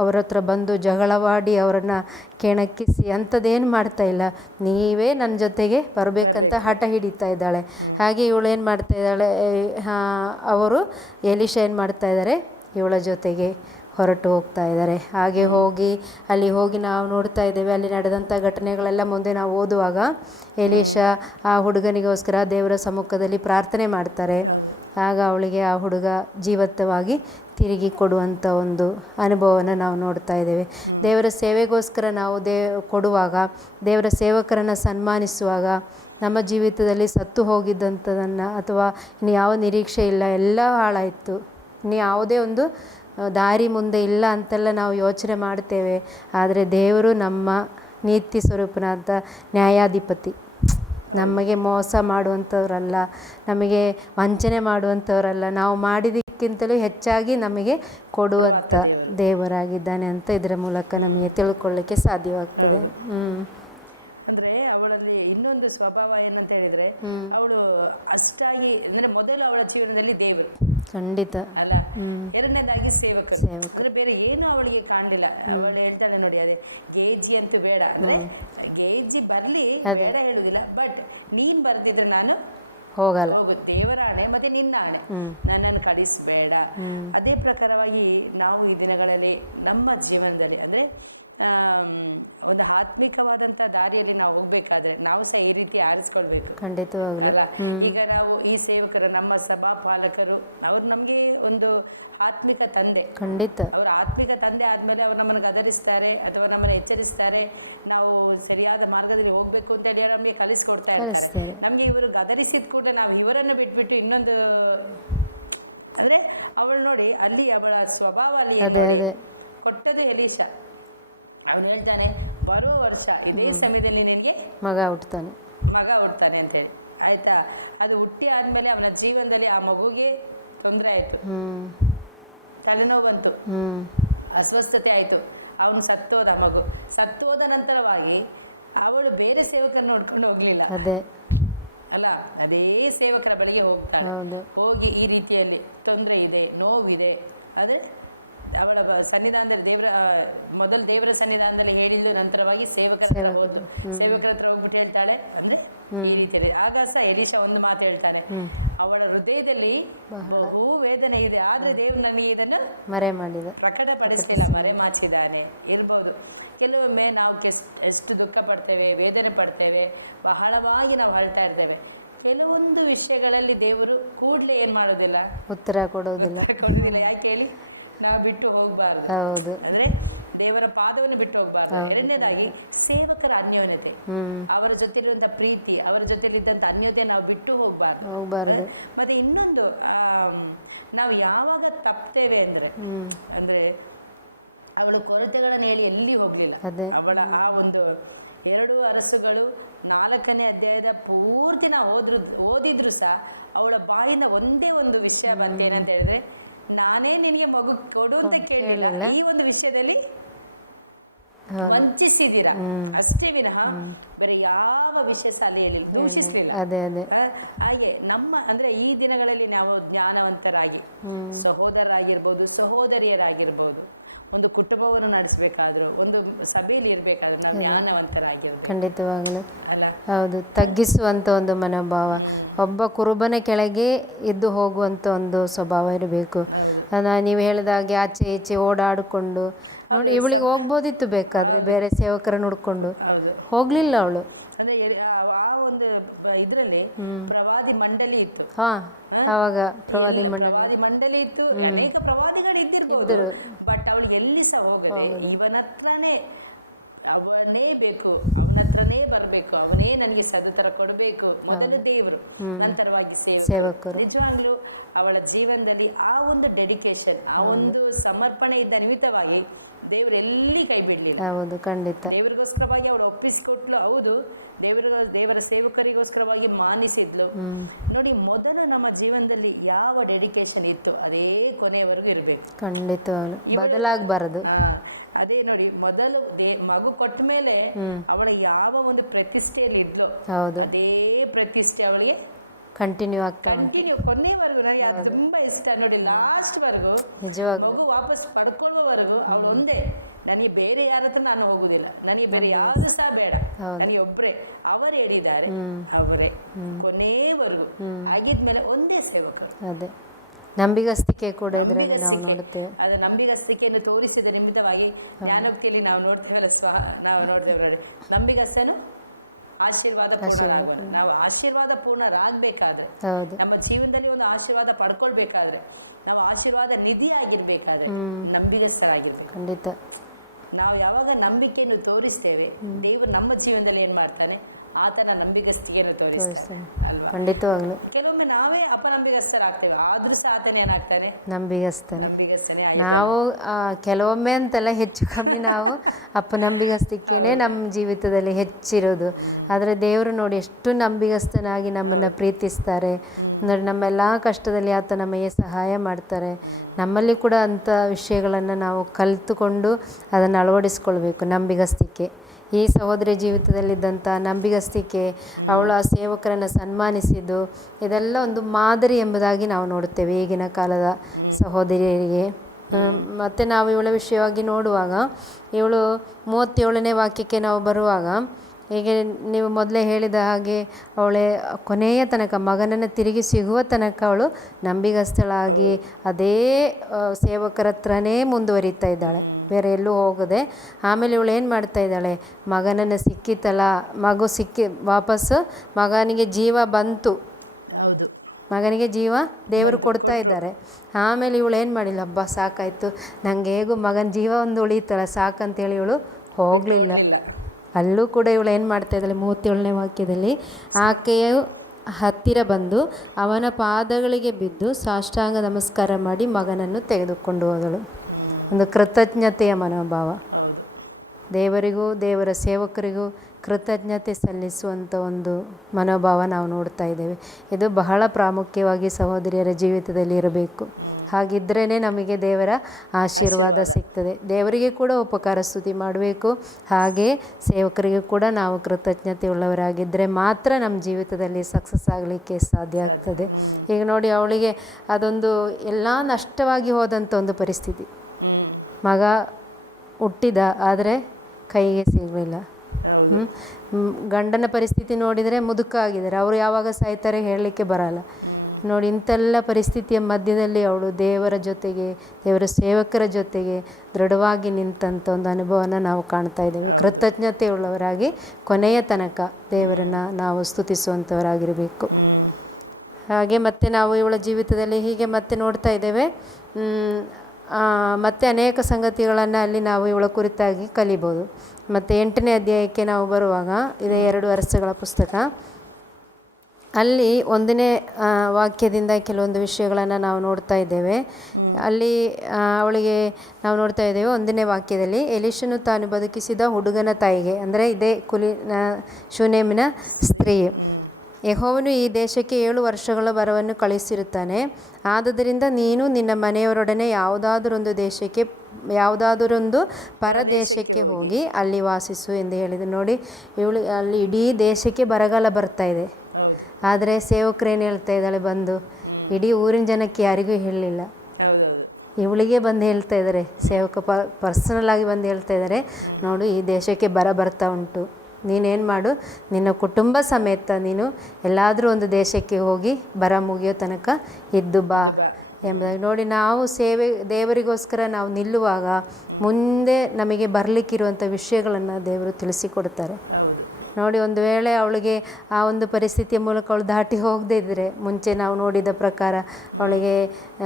ಅವರ ಹತ್ರ ಬಂದು ಜಗಳವಾಡಿ ಅವರನ್ನು ಕೆಣಕಿಸಿ ಅಂಥದ್ದೇನು ಮಾಡ್ತಾ ಇಲ್ಲ. ನೀವೇ ನನ್ನ ಜೊತೆಗೆ ಬರಬೇಕಂತ ಹಠ ಹಿಡಿತಾ ಇದ್ದಾಳೆ. ಹಾಗೆ ಇವಳು ಏನು ಮಾಡ್ತಾ ಇದ್ದಾಳೆ ಅವರು ಎಲಿಶಾ ಏನು ಮಾಡ್ತಾ ಇದ್ದಾರೆ ಇವಳ ಜೊತೆಗೆ. ಹೊರಟು ಹೋಗ್ತಾ ಇದ್ದಾರೆ. ಹಾಗೆ ಹೋಗಿ ಅಲ್ಲಿ ಹೋಗಿ ನಾವು ನೋಡ್ತಾ ಇದ್ದೇವೆ ಅಲ್ಲಿ ನಡೆದಂಥ ಘಟನೆಗಳೆಲ್ಲ ಮುಂದೆ ನಾವು ಓದುವಾಗ ಎಲೀಶ ಆ ಹುಡುಗನಿಗೋಸ್ಕರ ದೇವರ ಸಮ್ಮುಖದಲ್ಲಿ ಪ್ರಾರ್ಥನೆ ಮಾಡ್ತಾರೆ. ಆಗ ಅವಳಿಗೆ ಆ ಹುಡುಗ ಜೀವಂತವಾಗಿ ತಿರುಗಿ ಕೊಡುವಂಥ ಒಂದು ಅನುಭವವನ್ನು ನಾವು ನೋಡ್ತಾ ಇದ್ದೇವೆ. ದೇವರ ಸೇವೆಗೋಸ್ಕರ ನಾವು ದೇ ಕೊಡುವಾಗ ದೇವರ ಸೇವಕರನ್ನು ಸನ್ಮಾನಿಸುವಾಗ ನಮ್ಮ ಜೀವಿತದಲ್ಲಿ ಸತ್ತು ಹೋಗಿದ್ದಂಥದನ್ನು ಅಥವಾ ಇನ್ನು ಯಾವ ನಿರೀಕ್ಷೆ ಇಲ್ಲ ಎಲ್ಲ ಹಾಳಾಯಿತು. ಇನ್ನು ಯಾವುದೇ ಒಂದು ದಾರಿ ಮುಂದೆ ಇಲ್ಲ ಅಂತೆಲ್ಲ ನಾವು ಯೋಚನೆ ಮಾಡ್ತೇವೆ. ಆದರೆ ದೇವರು ನಮ್ಮ ನೀತಿ ಸ್ವರೂಪನಾದ ನ್ಯಾಯಾಧಿಪತಿ. ನಮಗೆ ಮೋಸ ಮಾಡುವಂಥವ್ರಲ್ಲ ನಮಗೆ ವಂಚನೆ ಮಾಡುವಂಥವ್ರಲ್ಲ ನಾವು ಮಾಡಿದಕ್ಕಿಂತಲೂ ಹೆಚ್ಚಾಗಿ ನಮಗೆ
ಕೊಡುವ
ದೇವರಾಗಿದ್ದಾನೆ ಅಂತ ಇದರ ಮೂಲಕ ನಮಗೆ ತಿಳ್ಕೊಳ್ಳಿಕ್ಕೆ ಸಾಧ್ಯವಾಗ್ತದೆ. ಹ್ಮ್.
ಅಂದರೆ ಅವಳಲ್ಲಿ ಇನ್ನೊಂದು ಸ್ವಭಾವ ಏನಂತ ಹೇಳಿದರೆ ಅವಳು ಅಷ್ಟಾಗಿ ಅಂದರೆ ಮೊದಲು ಅವಳ ಜೀವನದಲ್ಲಿ ದೇವರು.
ಖಂಡಿತ.
ಅಲ್ಲ? ಎರಡನೇದಾಗಿ ಸೇವಕರು. ಅಂದರೆ ಬೇರೆ ಏನು ಅವಳಿಗೆ ಕಾಣಲಿಲ್ಲ. ಅವಳು ಹೇಳ್ತಾಳೆ ನೋಡಿ ಅದೇ ಗೇಜಿ ಅಂತೂ ಬೇಡ. ಅಂದರೆ ಗೇಜಿ ಬರಲಿ ಬೇಡ ಹೇಳುವುದಿಲ್ಲ. ಬಟ್ ನೀನು ಬರೆದಿದ್ರೆ ನಾನು
ಹೋಗಲ್ಲ.
ಹೋಗು. ದೇವರ ಆಣೆ ಮತ್ತೆ ನಿನ್ನ ಆಣೆ. ನನ್ನನ್ನು ಕಳಿಸಬೇಡ. ಅದೇ ಪ್ರಕಾರವಾಗಿ ನಾವು ಈ ದಿನಗಳಲ್ಲಿ ನಮ್ಮ ಜೀವನದಲ್ಲಿ ಅಂದರೆ ಒಂದು ಆತ್ಮಿಕವಾದಂಥ ದಾರಿಯಲ್ಲಿ ನಾವು ಹೋಗಬೇಕಾದ್ರೆ ನಾವು ಸಹ ಈ ರೀತಿ ಆರಿಸ್ಕೊಳ್ಬೇಕು.
ಖಂಡಿತ
ಅಲ್ಲ ಈಗ ನಾವು ಈ ಸೇವಕರು ನಮ್ಮ ಸಭಾ ಪಾಲಕರು ಅವರು ನಮಗೆ ಒಂದು ಆತ್ಮಿಕ ತಂದೆ.
ಖಂಡಿತ.
ಅವರು ಆತ್ಮಿಕ ತಂದೆ ಆದಮೇಲೆ ಅವ್ರು ನಮ್ಮನ್ನು ಗದರಿಸ್ತಾರೆ ಅಥವಾ ನಮ್ಮನ್ನು ಎಚ್ಚರಿಸ್ತಾರೆ. ನಾವು ಸರಿಯಾದ ಮಾರ್ಗದಲ್ಲಿ ಹೋಗಬೇಕು ಅಂತೇಳಿ ಅವ್ರು ನಮಗೆ ಕಲಿಸ್ಕೊಡ್ತಾ ಇರ್ತಾರೆ. ನಮಗೆ ಇವರು ಗದರಿಸಿದ ಕೂಡ ನಾವು ಇವರನ್ನು ಬಿಟ್ಬಿಟ್ಟು ಇನ್ನೊಂದು ಅಂದರೆ ಅವಳು ನೋಡಿ ಅಲ್ಲಿ ಅವಳ ಸ್ವಭಾವ ಅಲ್ಲಿ ಏನು ನೋಡಿ ಕೊಟ್ಟದು ಎಲೀಶ. ಅವನು ಹೇಳ್ತಾನೆ ಬರೋ ವರ್ಷ ಇದೇ ಸಮಯದಲ್ಲಿ ನಿನಗೆ
ಮಗ ಹುಟ್ಟುತ್ತಾನೆ.
ಮಗ ಹುಡ್ತಾನೆ ಅಂತೇಳಿ. ಆಯಿತಾ? ಅದು ಹುಟ್ಟಿ ಆದಮೇಲೆ ಅವನ ಜೀವನದಲ್ಲಿ ಆ ಮಗುಗೆ ತೊಂದರೆ ಆಯಿತು. ತಲೆನೋವು ಬಂತು. ಅಸ್ವಸ್ಥತೆ ಆಯಿತು. ಅವನು ಸತ್ತೋದ ಆ ಮಗು. ಸತ್ತೋದ ನಂತರವಾಗಿ ಅವಳು ಬೇರೆ ಸೇವಕರನ್ನ ನೋಡ್ಕೊಂಡು ಹೋಗಲಿಲ್ಲ. ಅಲ್ಲ ಅದೇ ಸೇವಕರ ಬಳಿಗೆ ಹೋಗ್ತಾಳೆ. ಹೋಗಿ ಈ ರೀತಿಯಲ್ಲಿ ತೊಂದರೆ ಇದೆ ನೋವಿದೆ. ಆದರೆ ಅವಳ ಬ- ಸನ್ನಿಧಾನದಲ್ಲಿ ದೇವರ ಮೊದಲು ದೇವರ ಸನ್ನಿಧಾನದಲ್ಲಿ ಹೇಳಿದ್ಲು ನಂತರವಾಗಿ ಸೇವಕರ ಹತ್ರ ಹೋದ್ಲು. ಸೇವಕರ ಹತ್ರ ಹೋಗ್ಬಿಟ್ಟು ಹೇಳ್ತಾಳೆ ಅಂದರೆ ಈ ರೀತಿಯಲ್ಲಿ. ಆಗ ಸಹ ಎಲೀಶ ಒಂದು ಮಾತು ಹೇಳ್ತಾನೆ ಅವಳ ಹೃದಯದಲ್ಲಿ ಬಹು ವೇದನೆ ಇದೆ ಆದರೆ ದೇವ್ರು ನನಗೆ ಇದನ್ನು
ಮರೆ ಮಾಡಿದ.
ಪ್ರಕಟಪಡಿಸಲಿಲ್ಲ ಮರೆ ಮಾಚಿದ್ದಾನೆ. ಇರ್ಬೋದು. ಕೆಲವೊಮ್ಮೆ ನಾವು ಕೆಸ್ಟ್ ಎಷ್ಟು ದುಃಖ ಪಡ್ತೇವೆ ವೇದನೆ ಪಡ್ತೇವೆ ಬಹಳವಾಗಿ ನಾವು ಅಳ್ತಾ ಇರ್ತೇವೆ. ಕೆಲವೊಂದು ವಿಷಯಗಳಲ್ಲಿ ದೇವರು ಕೂಡಲೇ ಏನು ಮಾಡೋದಿಲ್ಲ?
ಉತ್ತರ ಕೊಡೋದು
ಉತ್ತರ ಕೊಡೋದಿಲ್ಲ. ಯಾಕೆ ಹೇಳಿ? ನಾವು ಬಿಟ್ಟು ಹೋಗಬಾರ್ದು. ಅಂದರೆ ದೇವರ ಪಾದವನ್ನು ಬಿಟ್ಟು ಹೋಗಬಾರ್ದು. ಎರಡನೇದಾಗಿ ಸೇವಕರ ಅನ್ಯೋನ್ಯತೆ. ಅವರ ಜೊತೆಲಿರುವಂಥ ಪ್ರೀತಿ ಅವರ ಜೊತೆಲಿದ್ದಂಥ ಅನ್ಯೋತೆ ನಾವು ಬಿಟ್ಟು ಹೋಗಬಾರ್ದು. ಮತ್ತು ಇನ್ನೊಂದು ನಾವು ಯಾವಾಗ ತಪ್ತೇವೆ ಅಂದರೆ ಅಂದರೆ ಅವಳು ಕೊರತೆಗಳನ್ನು ಹೇಳಿ ಎಲ್ಲಿ ಹೋಗಲಿಲ್ಲ. ಅವಳ ಆ ಒಂದು ಎರಡು ಅರಸುಗಳು ನಾಲ್ಕನೇ ಅಧ್ಯಾಯದ ಪೂರ್ತಿ ನಾವು ಹೋದ್ರು ಓದಿದ್ರು ಸಹ ಅವಳ ಬಾಯಿಂದ ಒಂದೇ ಒಂದು ವಿಷಯ ಬಂತೇನಂತ ಏನಂತ ಹೇಳಿದ್ರೆ ನಾನೇ ನಿನಗೆ ಮಗು ಕೊಡು ಅಂತ ಕೇಳಲಿಲ್ಲ. ಈ ಒಂದು ವಿಷಯದಲ್ಲಿ ವಂಚಿಸಿದ್ದೀರಾ? ಅಷ್ಟೇ ವಿನಃ ಬೇರೆ ಯಾವ ವಿಷಯ ಸಹ ಅಲ್ಲಿ ಹೇಳಿಲ್ಲ ದೂಷಿಸಲಿಲ್ಲ. ಹಾಗೆ ನಮ್ಮ ಅಂದರೆ ಈ ದಿನಗಳಲ್ಲಿ ನಾವು ಜ್ಞಾನವಂತರಾಗಿ ಸಹೋದರರಾಗಿರ್ಬೋದು ಸಹೋದರಿಯರಾಗಿರ್ಬೋದು. ಒಂದು ಕುಟುಂಬವನ್ನು ನಡೆಸಬೇಕಾದ್ರೂ ಒಂದು ಸಭೆಯಲ್ಲಿ ಇರಬೇಕಾದ್ರೂ ನಾವು ಜ್ಞಾನವಂತರಾಗಿರ್ಬೇಕು.
ಖಂಡಿತವಾಗಲು.
ಅಲ್ಲ?
ಹೌದು ತಗ್ಗಿಸುವಂತ ಒಂದು ಮನೋಭಾವ. ಒಬ್ಬ ಕುರುಬನ ಕೆಳಗೆ ಎದ್ದು ಹೋಗುವಂತ ಒಂದು ಸ್ವಭಾವ ಇರಬೇಕು. ನೀವು ಹೇಳಿದ ಹಾಗೆ ಆಚೆ ಈಚೆ ಓಡಾಡಿಕೊಂಡು ಇವಳಿಗೆ ಹೋಗ್ಬೋದಿತ್ತು ಬೇಕಾದ್ರೆ ಬೇರೆ ಸೇವಕರನ್ನು ಹುಡ್ಕೊಂಡು.
ಹೌದು.
ಹೋಗ್ಲಿಲ್ಲ ಅವಳು.
ಅಂದ್ರೆ ಆ ಒಂದು ಇದರಲ್ಲಿ ಪ್ರವಾದಿ ಮಂಡಳಿ ಇತ್ತು.
ಹಾ ಅವಾಗ
ಎಲ್ಲ ಪ್ರವಾದಿ ಮಂಡಳಿ ಇತ್ತು. ಅನೇಕ ಪ್ರವಾದಿಗಳು ಇದ್ದಿರ್ಬೋದು. ಬಟ್ ಅವಳು ಎಲ್ಲಿ ಸಹ ಹೋಗದೆ ಇವನ ಹತ್ರನೇ ಅವನೇ ಬೇಕು ಅವನ ಹತ್ರನೇ ಬರಬೇಕು ಅವನೇ ನನಗೆ ಸದುತರ ಕೊಡಬೇಕು. ಮೊದಲು ದೇವರು ನಂತರವಾಗಿ ಸೇವಕರು. ನಿಜವಾಗ್ಲೂ ಅವಳ ಜೀವನದಲ್ಲಿ ಆ ಒಂದು ಡೆಡಿಕೇಶನ್ ಆ ಒಂದು ಸಮರ್ಪಣೆ ಇದ್ದ ನಿಮಿತ್ತವಾಗಿ ದೇವರು ಎಲ್ಲಿ ಕೈ ಬಿಡಲಿಲ್ಲ.
ಖಂಡಿತ.
ದೇವರಿಗೋಸ್ಕರವಾಗಿ ಅವಳು ಒಪ್ಪಿಸಿಕೊಟ್ಲು ಹೌದು. ದೇವರಿಗೋ ದೇವರ ಸೇವಕರಿಗೋಸ್ಕರವಾಗಿ ಮಾನಿಸಿದ್ಲು. ನೋಡಿ ಮೊದಲು ನಮ್ಮ ಜೀವನದಲ್ಲಿ ಯಾವ ಡೆಡಿಕೇಶನ್ ಇತ್ತು ಅದೇ ಕೊನೆಯವರೆಗೂ ಇರಬೇಕು. ಖಂಡಿತ. ಅದೇ ನೋಡಿ ಮೊದಲು ದೇ ಮಗು ಕೊಟ್ಟ ಮೇಲೆ ಅವಳ ಯಾವ ಒಂದು ಪ್ರತಿಷ್ಠೆಯಲ್ಲಿ ಇದ್ಲು ಅದೇ ಪ್ರತಿಷ್ಠೆ ಅವಳಿಗೆ
ಕಂಟಿನ್ಯೂ ಆಗಿ
ಕಂಟಿನ್ಯೂ ಕೊನೆವರೆಗೂ ನನಗೆ ಅದು ತುಂಬ ಇಷ್ಟ. ನೋಡಿ ಲಾಸ್ಟ್ವರೆಗೂ ಮಗು ವಾಪಸ್ ಪಡ್ಕೊಳ್ಳುವವರೆಗೂ ಅವಳು ಒಂದೇ ನನಗೆ ಬೇರೆ ಯಾರ ಹತ್ರ ನಾನು ಹೋಗುವುದಿಲ್ಲ ನನಗೆ ಬೇರೆ ಯಾರು ಸಹ ಬೇಡ. ನನಗೆ ಒಬ್ಬರೇ ಅವರು ಹೇಳಿದ್ದಾರೆ ಅವರೇ. ಕೊನೆವರೆಗೂ ಆಗಿದ್ಮೇಲೆ ಒಂದೇ ಸೇವಕರು.
ಅದೇ. ನಂಬಿಗಸ್ತಿಕೆ ಕೂಡ
ನಂಬಿಗಸ್ತಿಕೆ. ಅದು ನಂಬಿಗಸ್ತಿಕೆಯನ್ನು ತೋರಿಸಿದ ನಿಮಿತ್ತವಾಗಿ ಜ್ಞಾನೋಕ್ತಿಯಲ್ಲಿ ನಾವು ನೋಡ್ತೇವಲ್ಲ ಸ್ವ ನಾವು ನೋಡ್ತೇವೆ ನೋಡಿ. ನಂಬಿಗಸ್ತನು ಆಶೀರ್ವಾದ ಪೂರ್ಣರಾಗುವನು ನಾವು ಆಶೀರ್ವಾದ ಪೂರ್ಣರಾಗಬೇಕಾದ್ರೆ ನಮ್ಮ ಜೀವನದಲ್ಲಿ ಒಂದು ಆಶೀರ್ವಾದ ಪಡ್ಕೊಳ್ಬೇಕಾದ್ರೆ ನಾವು ಆಶೀರ್ವಾದ ನಿಧಿ ಆಗಿರಬೇಕಾದ್ರೆ ನಂಬಿಗಸ್ತರಾಗಿರ್ಬೇಕು
ಖಂಡಿತ.
ನಾವು ಯಾವಾಗ ನಂಬಿಕೆಯನ್ನು ತೋರಿಸ್ತೇವೆ ದೇವರು ನಮ್ಮ ಜೀವನದಲ್ಲಿ ಏನು ಮಾಡ್ತಾನೆ? ಆತನ ನಂಬಿಗಸ್ತಿಗೆಯನ್ನು ತೋರಿಸ್ತಾರೆ ಅಲ್ವಾ?
ಖಂಡಿತವಾಗ್ಲು.
ಕೆಲವೊಮ್ಮೆ ನಾವೇ ಅಪನಂಬಿಗಸ್ತರಾಗ್ತೇವೆ ಆದ್ರೂ ಸಹ ಆತನ ಏನಾಗ್ತಾನೆ?
ನಂಬಿಗಸ್ತ
ನಂಬಿಗಸ್ತನೆ
ನಾವು ಆ, ಕೆಲವೊಮ್ಮೆ ಅಂತೆಲ್ಲ ಹೆಚ್ಚು ಕಮ್ಮಿ ನಾವು ಅಪನಂಬಿಗಸ್ತಿಕೆನೇ ನಮ್ಮ ಜೀವಿತದಲ್ಲಿ ಹೆಚ್ಚಿರೋದು. ಆದ್ರೆ ದೇವರು ನೋಡಿ ಎಷ್ಟು ನಂಬಿಗಸ್ತನಾಗಿ ನಮ್ಮನ್ನ ಪ್ರೀತಿಸ್ತಾರೆ. ಅಂದ್ರೆ ನಮ್ಮೆಲ್ಲಾ ಕಷ್ಟದಲ್ಲಿ ಆತ ನಮಗೆ ಸಹಾಯ ಮಾಡ್ತಾರೆ. ನಮ್ಮಲ್ಲಿ ಕೂಡ ಅಂತ ವಿಷಯಗಳನ್ನ ನಾವು ಕಲ್ತುಕೊಂಡು ಅದನ್ನ ಅಳವಡಿಸ್ಕೊಳ್ಬೇಕು ನಂಬಿಗಸ್ತಿಕೆ. ಈ ಸಹೋದರಿ ಜೀವಿತದಲ್ಲಿದ್ದಂಥ ನಂಬಿಗಸ್ತಿಕೆ ಅವಳ ಆ ಸೇವಕರನ್ನು ಸನ್ಮಾನಿಸಿದ್ದು ಇದೆಲ್ಲ ಒಂದು ಮಾದರಿ ಎಂಬುದಾಗಿ ನಾವು ನೋಡುತ್ತೇವೆ ಈಗಿನ ಕಾಲದ ಸಹೋದರಿಯರಿಗೆ. ಹ್ಮ್. ಮತ್ತೆ ನಾವು ಇವಳ ವಿಷಯವಾಗಿ ನೋಡುವಾಗ ಇವಳು ಮೂವತ್ತೇಳನೇ ವಾಕ್ಯಕ್ಕೆ ನಾವು ಬರುವಾಗ ಹೀಗೆ ನೀವು ಮೊದಲೇ ಹೇಳಿದ ಹಾಗೆ ಅವಳೆ ಕೊನೆಯ ತನಕ ಮಗನನ್ನು ತಿರುಗಿ ಸಿಗುವ ತನಕ ಅವಳು ನಂಬಿಗಸ್ತಳಾಗಿ ಅದೇ ಸೇವಕರ ಹತ್ರನೇ ಮುಂದುವರಿತಾ ಇದ್ದಾಳೆ. ಬೇರೆ ಎಲ್ಲೂ ಹೋಗದೆ ಆಮೇಲೆ ಇವಳು ಏನು ಮಾಡ್ತಾ ಇದ್ದಾಳೆ? ಮಗನನ್ನು ಸಿಕ್ಕಿತಲ್ಲ ಮಗು ಸಿಕ್ಕಿ ವಾಪಸ್ಸು ಮಗನಿಗೆ ಜೀವ ಬಂತು.
ಹೌದು.
ಮಗನಿಗೆ ಜೀವ ದೇವರು ಕೊಡ್ತಾ ಇದ್ದಾರೆ. ಆಮೇಲೆ ಇವಳು ಏನು ಮಾಡಿಲ್ಲ ಹಬ್ಬ ಸಾಕಾಯ್ತು. ನಂಗೆ ಹೇಗೂ ಮಗನ ಜೀವ ಒಂದು ಉಳಿತಲ್ಲ ಸಾಕಂತೇಳಿ ಇವಳು ಹೋಗಿ
ಬಿಟ್ಟು ಓಡ್ಲಿಲ್ಲ.
ಅಲ್ಲೂ ಕೂಡ ಇವಳು ಏನು ಮಾಡ್ತಾ ಇದ್ದಾಳೆ ಮೂವತ್ತೇಳನೇ ವಾಕ್ಯದಲ್ಲಿ ಆಕೆಯು ಹತ್ತಿರ ಬಂದು ಅವನ ಪಾದಗಳಿಗೆ ಬಿದ್ದು ಸಾಷ್ಟಾಂಗ ನಮಸ್ಕಾರ ಮಾಡಿ ಮಗನನ್ನು ತೆಗೆದುಕೊಂಡು ಹೋದಳು. ಒಂದು ಕೃತಜ್ಞತೆಯ ಮನೋಭಾವ.
ಹೌದು.
ದೇವರಿಗೂ ದೇವರ ಸೇವಕರಿಗೂ ಕೃತಜ್ಞತೆ ಸಲ್ಲಿಸುವಂಥ ಒಂದು ಮನೋಭಾವ ನಾವು ನೋಡ್ತಾ ಇದ್ದೇವೆ. ಇದು ಬಹಳ ಪ್ರಾಮುಖ್ಯವಾಗಿ ಸಹೋದರಿಯರ ಜೀವಿತದಲ್ಲಿ ಇರಬೇಕು. ಹಾಗಿದ್ರೇ ನಮಗೆ ದೇವರ ಆಶೀರ್ವಾದ ಸಿಗ್ತದೆ. ದೇವರಿಗೆ ಕೂಡ ಉಪಕಾರ ಸ್ತುತಿ ಮಾಡಬೇಕು. ಹಾಗೆ ಸೇವಕರಿಗೆ ಕೂಡ ನಾವು ಕೃತಜ್ಞತೆ ಉಳ್ಳವರಾಗಿದ್ದರೆ ಮಾತ್ರ ನಮ್ಮ ಜೀವಿತದಲ್ಲಿ ಸಕ್ಸಸ್ ಆಗಲಿಕ್ಕೆ ಸಾಧ್ಯ ಆಗ್ತದೆ. ಈಗ ನೋಡಿ ಅವಳಿಗೆ ಅದೊಂದು ಎಲ್ಲ ನಷ್ಟವಾಗಿ ಹೋದಂಥ ಒಂದು ಪರಿಸ್ಥಿತಿ. ಮಗ ಹುಟ್ಟಿದ ಆದರೆ ಕೈಗೆ ಸಿಗಲಿಲ್ಲ.
ಹೌದು.
ಗಂಡನ ಪರಿಸ್ಥಿತಿ ನೋಡಿದರೆ ಮುದುಕ ಆಗಿದ್ದಾರೆ ಅವರು ಯಾವಾಗ ಸಾಯ್ತಾರೆ ಹೇಳಲಿಕ್ಕೆ ಬರಲ್ಲ. ನೋಡಿ ಇಂಥೆಲ್ಲ ಪರಿಸ್ಥಿತಿಯ ಮಧ್ಯದಲ್ಲಿ ಅವಳು ದೇವರ ಜೊತೆಗೆ ದೇವರ ಸೇವಕರ ಜೊತೆಗೆ ದೃಢವಾಗಿ ನಿಂತಂಥ ಒಂದು ಅನುಭವನ ನಾವು ಕಾಣ್ತಾ ಇದ್ದೇವೆ. ಕೃತಜ್ಞತೆ ಉಳ್ಳವರಾಗಿ ಕೊನೆಯ ತನಕ ದೇವರನ್ನ ನಾವು ಸ್ತುತಿಸುವಂಥವರಾಗಿರಬೇಕು. ಹಾಗೆ ಮತ್ತೆ ನಾವು ಇವಳ ಜೀವಿತದಲ್ಲಿ ಹೀಗೆ ಮತ್ತೆ ನೋಡ್ತಾ ಇದ್ದೇವೆ. ಮತ್ತೆ ಅನೇಕ ಸಂಗತಿಗಳನ್ನು ಅಲ್ಲಿ ನಾವು ಇವಳ ಕುರಿತಾಗಿ ಕಲಿಬೋದು. ಮತ್ತು ಎಂಟನೇ ಅಧ್ಯಾಯಕ್ಕೆ ನಾವು ಬರುವಾಗ ಇದು ಎರಡು ವರ್ಷಗಳ ಪುಸ್ತಕ. ಅಲ್ಲಿ ಒಂದನೇ ವಾಕ್ಯದಿಂದ ಕೆಲವೊಂದು ವಿಷಯಗಳನ್ನು ನಾವು ನೋಡ್ತಾ ಇದ್ದೇವೆ. ಅಲ್ಲಿ ಅವಳಿಗೆ ನಾವು ನೋಡ್ತಾ ಇದ್ದೇವೆ ಒಂದನೇ ವಾಕ್ಯದಲ್ಲಿ ಎಲಿಶನು ತಾನು ಬದುಕಿಸಿದ ಹುಡುಗನ ತಾಯಿಗೆ ಅಂದರೆ ಇದೇ ಕುಲಿ ಶೂನೇಮಿನ ಸ್ತ್ರೀ. ಯೆಹೋವನು ಈ ದೇಶಕ್ಕೆ ಏಳು ವರ್ಷಗಳ ಬರವನ್ನು ಕಳಿಸಿರುತ್ತಾನೆ ಆದ್ದರಿಂದ ನೀನು ನಿನ್ನ ಮನೆಯವರೊಡನೆ ಯಾವುದಾದರೊಂದು ದೇಶಕ್ಕೆ ಯಾವುದಾದರೊಂದು ಪರದೇಶಕ್ಕೆ ಹೋಗಿ. ಅಲ್ಲಿ ವಾಸಿಸು ಎಂದು ಹೇಳಿದ ನೋಡಿ ಇವಳು ಅಲ್ಲಿ ಇಡೀ ದೇಶಕ್ಕೆ ಬರಗಾಲ ಬರ್ತಾ ಇದೆ.
ಹೌದು.
ಆದರೆ ಸೇವಕರೇನು ಹೇಳ್ತಾ ಇದ್ದಾಳೆ ಬಂದು ಇಡೀ ಊರಿನ ಜನಕ್ಕೆ ಯಾರಿಗೂ ಹೇಳಲಿಲ್ಲ.
ಹೌದೌದು.
ಇವಳಿಗೆ ಬಂದು ಹೇಳ್ತಾ ಇದ್ದಾರೆ ಸೇವಕ ಪರ್ಸನಲ್ ಆಗಿ ಬಂದು ಹೇಳ್ತಾ ಇದ್ದಾರೆ ನೋಡು ಈ ದೇಶಕ್ಕೆ ಬರ ಬರ್ತಾ ಉಂಟು. ನೀನೇನು ಮಾಡು, ನಿನ್ನ ಕುಟುಂಬ ಸಮೇತ ನೀನು ಎಲ್ಲಾದರೂ ಒಂದು ದೇಶಕ್ಕೆ ಹೋಗಿ ಬರ ಮುಗಿಯೋ ತನಕ ಇದ್ದು ಬಾ. ಎಂಬುದಾಗಿ ನೋಡಿ ನಾವು ಸೇವೆ ದೇವರಿಗೋಸ್ಕರ ನಾವು ನಿಲ್ಲುವಾಗ ಮುಂದೆ ನಮಗೆ ಬರಲಿಕ್ಕಿರುವಂಥ ವಿಷಯಗಳನ್ನು ದೇವರು ತಿಳಿಸಿಕೊಡ್ತಾರೆ.
ಹೌದು.
ನೋಡಿ ಒಂದು ವೇಳೆ ಅವಳಿಗೆ ಆ ಒಂದು ಪರಿಸ್ಥಿತಿಯ ಮೂಲಕ ಅವಳು ದಾಟಿ ಹೋಗದೇ ಇದ್ದರೆ ಮುಂಚೆ ನಾವು ನೋಡಿದ ಪ್ರಕಾರ ಅವಳಿಗೆ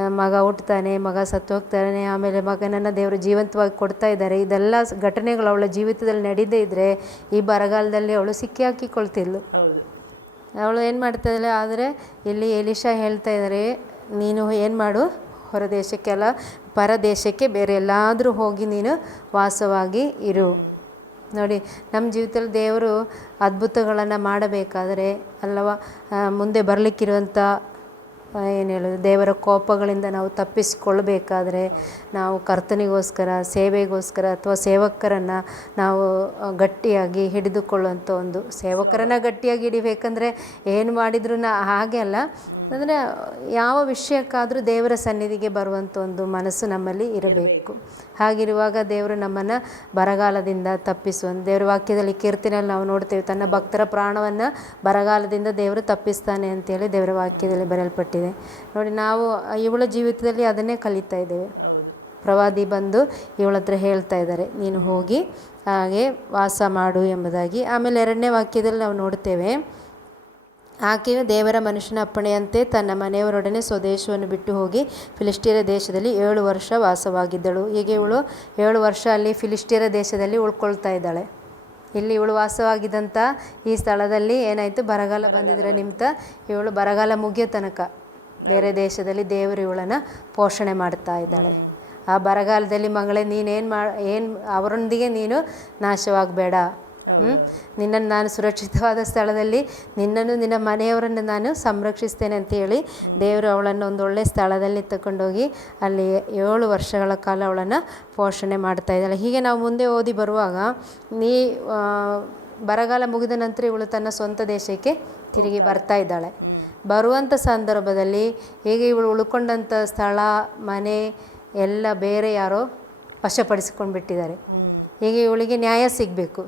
ಮಗ ಹುಟ್ಟುತ್ತಾನೆ ಮಗ ಸತ್ತು ಹೋಗ್ತಾನೆ ಆಮೇಲೆ ಮಗನನ್ನು ದೇವರು ಜೀವಂತವಾಗಿ ಕೊಡ್ತಾ ಇದ್ದಾರೆ. ಇದೆಲ್ಲ ಘಟನೆಗಳು ಅವಳ ಜೀವಿತದಲ್ಲಿ ನಡೀದೇ ಇದ್ದರೆ ಈ ಬರಗಾಲದಲ್ಲಿ ಅವಳು ಸಿಕ್ಕಿ ಹಾಕಿಕೊಳ್ತಿದ್ಲು.
ಹೌದು.
ಅವಳು ಏನು ಮಾಡ್ತಾ ಇದ್ದಾಳೆ ಆದರೆ ಇಲ್ಲಿ ಎಲಿಶಾ ಹೇಳ್ತಾ ಇದ್ದಾರೆ ನೀನು ಏನು ಮಾಡು? ಹೊರದೇಶಕ್ಕೆಲ್ಲ ಪರದೇಶಕ್ಕೆ ಪರ ದೇಶಕ್ಕೆ ಬೇರೆ ಎಲ್ಲಾದರೂ ಹೋಗಿ ನೀನು ವಾಸವಾಗಿ ಇರು. ನೋಡಿ ನಮ್ಮ ಜೀವಿತದಲ್ಲಿ ದೇವರು ಅದ್ಭುತಗಳನ್ನು ಮಾಡಬೇಕಾದರೆ ಅಲ್ಲವಾ ಮುಂದೆ ಬರಲಿಕ್ಕಿರುವಂಥ ಏನು ಹೇಳೋದು ದೇವರ ಕೋಪಗಳಿಂದ ನಾವು ತಪ್ಪಿಸಿಕೊಳ್ಬೇಕಾದ್ರೆ ನಾವು ಕರ್ತನಿಗೋಸ್ಕರ ಸೇವೆಗೋಸ್ಕರ ಅಥವಾ ಸೇವಕರನ್ನು ನಾವು ಗಟ್ಟಿಯಾಗಿ ಹಿಡಿದುಕೊಳ್ಳುವಂಥ ಒಂದು ಸೇವಕರನ್ನ ಗಟ್ಟಿಯಾಗಿ ಹಿಡಿಬೇಕಂದ್ರೆ ಏನು ಮಾಡಿದ್ರು ಹಾಗೆ ಅಲ್ಲ. ಅಂದರೆ ಯಾವ ವಿಷಯಕ್ಕಾದರೂ ದೇವರ ಸನ್ನಿಧಿಗೆ ಬರುವಂಥ ಒಂದು ಮನಸ್ಸು ನಮ್ಮಲ್ಲಿ ಇರಬೇಕು. ಹಾಗಿರುವಾಗ ದೇವರು ನಮ್ಮನ್ನು ಬರಗಾಲದಿಂದ ತಪ್ಪಿಸುವ ದೇವರ ವಾಕ್ಯದಲ್ಲಿ ಕೀರ್ತಿನಲ್ಲಿ ನಾವು ನೋಡ್ತೇವೆ ತನ್ನ ಭಕ್ತರ ಪ್ರಾಣವನ್ನು ಬರಗಾಲದಿಂದ ದೇವರು ತಪ್ಪಿಸ್ತಾನೆ ಅಂತೇಳಿ ದೇವರ ವಾಕ್ಯದಲ್ಲಿ ಬರೆಯಲ್ಪಟ್ಟಿದೆ. ನೋಡಿ ನಾವು ಇವಳ ಜೀವಿತದಲ್ಲಿ ಅದನ್ನೇ ಕಲಿತಾ ಇದ್ದೇವೆ.
ಹೌದು.
ಪ್ರವಾದಿ ಬಂದು ಇವಳ ಹತ್ರ ಹೇಳ್ತಾ ಇದ್ದಾರೆ ನೀನು ಹೋಗಿ ಹಾಗೆ ವಾಸ ಮಾಡು ಎಂಬುದಾಗಿ. ಆಮೇಲೆ ಎರಡನೇ ವಾಕ್ಯದಲ್ಲಿ ನಾವು ನೋಡ್ತೇವೆ ಆಕೆಯು ದೇವರ ಮನುಷ್ಯನ ಅಪ್ಪಣೆಯಂತೆ ತನ್ನ ಮನೆಯವರೊಡನೆ ಸ್ವದೇಶವನ್ನು ಬಿಟ್ಟು ಹೋಗಿ ಫಿಲಿಸ್ಟೀರ ದೇಶದಲ್ಲಿ ಏಳು ವರ್ಷ ವಾಸವಾಗಿದ್ದಳು. ಹೀಗೆ ಇವಳು ಏಳು ವರ್ಷ ಅಲ್ಲಿ ಫಿಲಿಸ್ಟೀರ ದೇಶದಲ್ಲಿ ಉಳ್ಕೊಳ್ತಾ ಇದ್ದಾಳೆ. ಇಲ್ಲಿ ಇವಳು ವಾಸವಾಗಿದ್ದಂಥ ಈ ಸ್ಥಳದಲ್ಲಿ ಏನಾಯಿತು? ಬರಗಾಲ ನಿಮಿತ್ತ ಇವಳು ಬರಗಾಲ ಮುಗಿಯೋ ತನಕ ಬೇರೆ ದೇಶದಲ್ಲಿ ದೇವರು ಇವಳನ್ನು ಪೋಷಣೆ ಮಾಡ್ತಾ ಇದ್ದಾಳೆ. ಆ ಬರಗಾಲದಲ್ಲಿ ಮಗಳೇ ನೀನೇನು ಮಾ ಏನು ಅವರೊಂದಿಗೆ ನೀನು ನಾಶವಾಗಬೇಡ. ನಿನ್ನನ್ನು ನಾನು ಸುರಕ್ಷಿತವಾದ ಸ್ಥಳದಲ್ಲಿ ನಿನ್ನನ್ನು ನಿನ್ನ ಮನೆಯವರನ್ನು ನಾನು ಸಂರಕ್ಷಿಸ್ತೇನೆ ಅಂತ ಹೇಳಿ ದೇವರು ಅವಳನ್ನು ಒಂದು ಒಳ್ಳೆ ಸ್ಥಳದಲ್ಲಿ ತಗೊಂಡೋಗಿ ಅಲ್ಲಿ ಏಳು ವರ್ಷಗಳ ಕಾಲ ಅವಳನ್ನು ಪೋಷಣೆ ಮಾಡ್ತಾ ಇದ್ದಾಳೆ. ಹೀಗೆ ನಾವು ಮುಂದೆ ಓದಿ ಬರುವಾಗ ನೀ ಬರಗಾಲ ಮುಗಿದ ನಂತರ ಇವಳು ತನ್ನ ಸ್ವಂತ ದೇಶಕ್ಕೆ ತಿರುಗಿ ಬರ್ತಾ ಇದ್ದಾಳೆ. ಬರುವಂಥ ಸಂದರ್ಭದಲ್ಲಿ ಹೇಗೆ ಇವಳು ಉಳ್ಕೊಂಡಂಥ ಸ್ಥಳ ಮನೆ ಎಲ್ಲ ಬೇರೆ ಯಾರೋ ವಶಪಡಿಸ್ಕೊಂಡು ಬಿಟ್ಟಿದ್ದಾರೆ
ಹ್ಮ್.
ಈಗ ಇವಳಿಗೆ ನ್ಯಾಯ ಸಿಗಬೇಕು.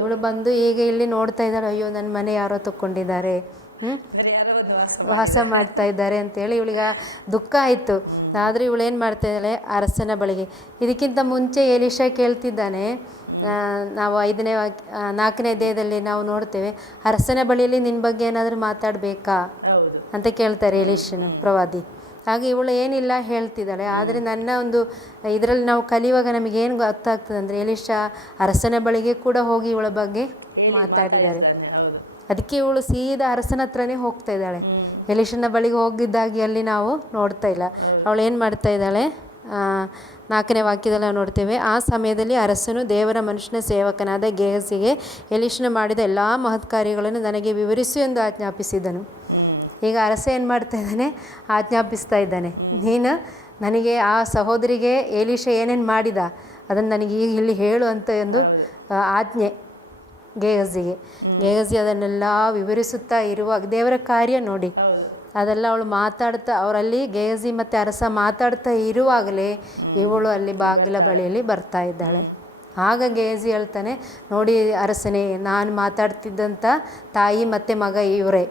ಇವಳು ಬಂದು ಈಗ ಇಲ್ಲಿ ನೋಡ್ತಾ ಇದ್ದಾರೆ ಅಯ್ಯೋ ನನ್ನ ಮನೆ ಯಾರೋ ತಕ್ಕೊಂಡಿದ್ದಾರೆ?
ಬೇರೆ ಯಾರೋ ಒಂದು ವಾಸ
ವಾಸ ಮಾಡ್ತಾ ಇದ್ದಾರೆ ಅಂತೇಳಿ ಇವಳಿಗೆ ದುಃಖ ಆಯಿತು. ಆದ್ರೆ ಇವಳು ಏನು ಮಾಡ್ತಾ ಇದ್ದಾಳೆ ಅರಸನ ಬಳಿಗೆ. ಇದಕ್ಕಿಂತ ಮುಂಚೆ ಎಲಿಶಾ ಕೇಳ್ತಿದ್ದಾನೆ ನಾವು ಐದನೇ ನಾಲ್ಕನೇ ದೇಹದಲ್ಲಿ ನಾವು ನೋಡ್ತೇವೆ ಅರಸನ ಬಳಿಯಲ್ಲಿ ನಿನ್ ಬಗ್ಗೆ ಏನಾದರೂ ಮಾತಾಡಬೇಕಾ?
ಹೌದು.
ಅಂತ ಕೇಳ್ತಾರೆ ಎಲಿಶ್ ಪ್ರವಾದಿ. ಹಾಗೆ ಇವಳು ಏನಿಲ್ಲ ಹೇಳ್ತಿದ್ದಾಳೆ ಆದರೆ ನನ್ನ ಒಂದು ಇದರಲ್ಲಿ ನಾವು ಕಲಿಯುವಾಗ ನಮಗೆ ಏನು ಗೊತ್ತಾಗ್ತದೆ ಅಂದರೆ ಎಲಿಶಾ ಅರಸನ ಬಳಿಗೆ ಕೂಡ ಹೋಗಿ ಇವಳ ಬಗ್ಗೆ
ಹೇಳಿ ಮಾತಾಡಿದ್ದಾನೆ ಹೌದು.
ಅದಕ್ಕೆ ಇವಳು ಸೀದಾ ಅರಸನ ಹತ್ರನೇ ಹೋಗ್ತಾ ಇದ್ದಾಳೆ. ಎಲಿಶನ ಬಳಿಗೆ ಹೋಗಿದ್ದಾಗಿ ಅಲ್ಲಿ ನಾವು ನೋಡ್ತಾ ಇಲ್ಲ. ಅವಳು ಏನು ಮಾಡ್ತಾ ಇದ್ದಾಳೆ? ಆ, ನಾಲ್ಕನೇ ವಾಕ್ಯದಲ್ಲಿ ನಾವು ನೋಡ್ತೇವೆ ಆ ಸಮಯದಲ್ಲಿ ಅರಸನು ದೇವರ ಮನುಷ್ಯನ ಸೇವಕನಾದ ಗೇಹಸಿಗೆ ಎಲಿಶನ ಮಾಡಿದ ಎಲ್ಲ ಮಹತ್ ಕಾರ್ಯಗಳನ್ನು ನನಗೆ ವಿವರಿಸು ಎಂದು ಆಜ್ಞಾಪಿಸಿದನು. ಈಗ ಅರಸ ಏನು ಮಾಡ್ತಾ ಇದ್ದಾನೆ? ಆಜ್ಞಾಪಿಸ್ತಾ ಇದ್ದಾನೆ. ನೀನು ನನಗೆ ಆ ಸಹೋದರಿಗೆ ಎಲಿಶ ಏನೇನು ಮಾಡಿದ ಅದನ್ನು ನನಗೆ ಈಗ ಇಲ್ಲಿ ಹೇಳು ಅಂತ ಒಂದು ಆಜ್ಞೆ. ಗೇಹಜಿಗೆ ಗೇಹಜಿ ಅದನ್ನೆಲ್ಲ ವಿವರಿಸುತ್ತಾ ಇರುವಾಗ ದೇವರ ಕಾರ್ಯ ನೋಡಿ.
ಹೌದು.
ಅದೆಲ್ಲ ಅವಳು ಮಾತಾಡ್ತಾ ಅವರಲ್ಲಿ ಗೇಹಜಿ ಮತ್ತೆ ಅರಸ ಮಾತಾಡ್ತಾ ಇರುವಾಗಲೇ ಇವಳು ಅಲ್ಲಿ ಬಾಗಿಲ ಬಳಿಯಲ್ಲಿ ಬರ್ತಾ ಇದ್ದಾಳೆ. ಆಗ ಗೇಜಿ ಹೇಳ್ತಾನೆ ನೋಡಿ ಅರಸನೇ ನಾನು ಮಾತಾಡ್ತಿದ್ದಂಥ ತಾಯಿ ಮತ್ತೆ ಮಗ ಇವರೇ.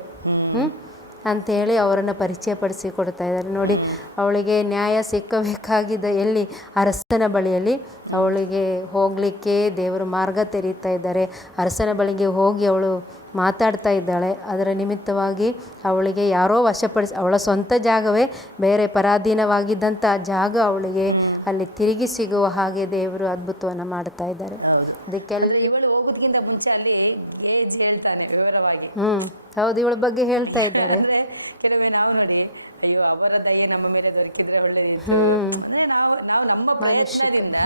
ಹ್ಮ್
ಅಂತೇಳಿ ಅವರನ್ನು ಪರಿಚಯ ಪಡಿಸಿ ಕೊಡ್ತಾ ಇದ್ದಾರೆ. ನೋಡಿ, ಅವಳಿಗೆ ನ್ಯಾಯ ಸಿಕ್ಕಬೇಕಾಗಿದ್ದ ಎಲ್ಲಿ? ಅರಸನ ಬಳಿಯಲ್ಲಿ. ಅವಳಿಗೆ ಹೋಗಲಿಕ್ಕೆ ದೇವರು ಮಾರ್ಗ ತೆರೀತಾ ಇದ್ದಾರೆ. ಅರಸನ ಬಳಿಗೆ ಹೋಗಿ ಅವಳು ಮಾತಾಡ್ತಾ ಇದ್ದಾಳೆ. ಅದರ ನಿಮಿತ್ತವಾಗಿ ಅವಳಿಗೆ ಯಾರೋ ವಶಪಡಿಸಿ ಅವಳ ಸ್ವಂತ ಜಾಗವೇ ಬೇರೆ ಪರಾಧೀನವಾಗಿದ್ದಂಥ ಜಾಗ ಅವಳಿಗೆ ಅಲ್ಲಿ ತಿರುಗಿ ಸಿಗುವ ಹಾಗೆ ದೇವರು ಅದ್ಭುತವನ್ನು ಮಾಡ್ತಾ ಇದ್ದಾರೆ.
ಹೌದು.
ಅದಕ್ಕೆ
ಅಂದ್ರೆ ಇವಳು ಹೋಗೋದಕ್ಕಿಂತ ಮುಂಚೆ ಅಲ್ಲಿ ಗೇಜ್ ಹೇಳ್ತಾನೆ ವಿವರವಾಗಿ.
ಹ್ಮ್. ಹೌದು ಇವಳ ಬಗ್ಗೆ ಹೇಳ್ತಾ ಇದ್ದಾರೆ.
ಅಂದ್ರೆ ಕೆಲವೊಮ್ಮೆ ನಾವು ನೋಡಿ ಅಯ್ಯೋ ಅವರ ದಯೆ ನಮ್ಮ ಮೇಲೆ ದೊರಕಿದ್ರೆ ಒಳ್ಳೇದಿತ್ತು. ಅಂದ್ರೆ ನಾವು ನಾವು ನಮ್ಮ ಪ್ರಯತ್ನದಿಂದ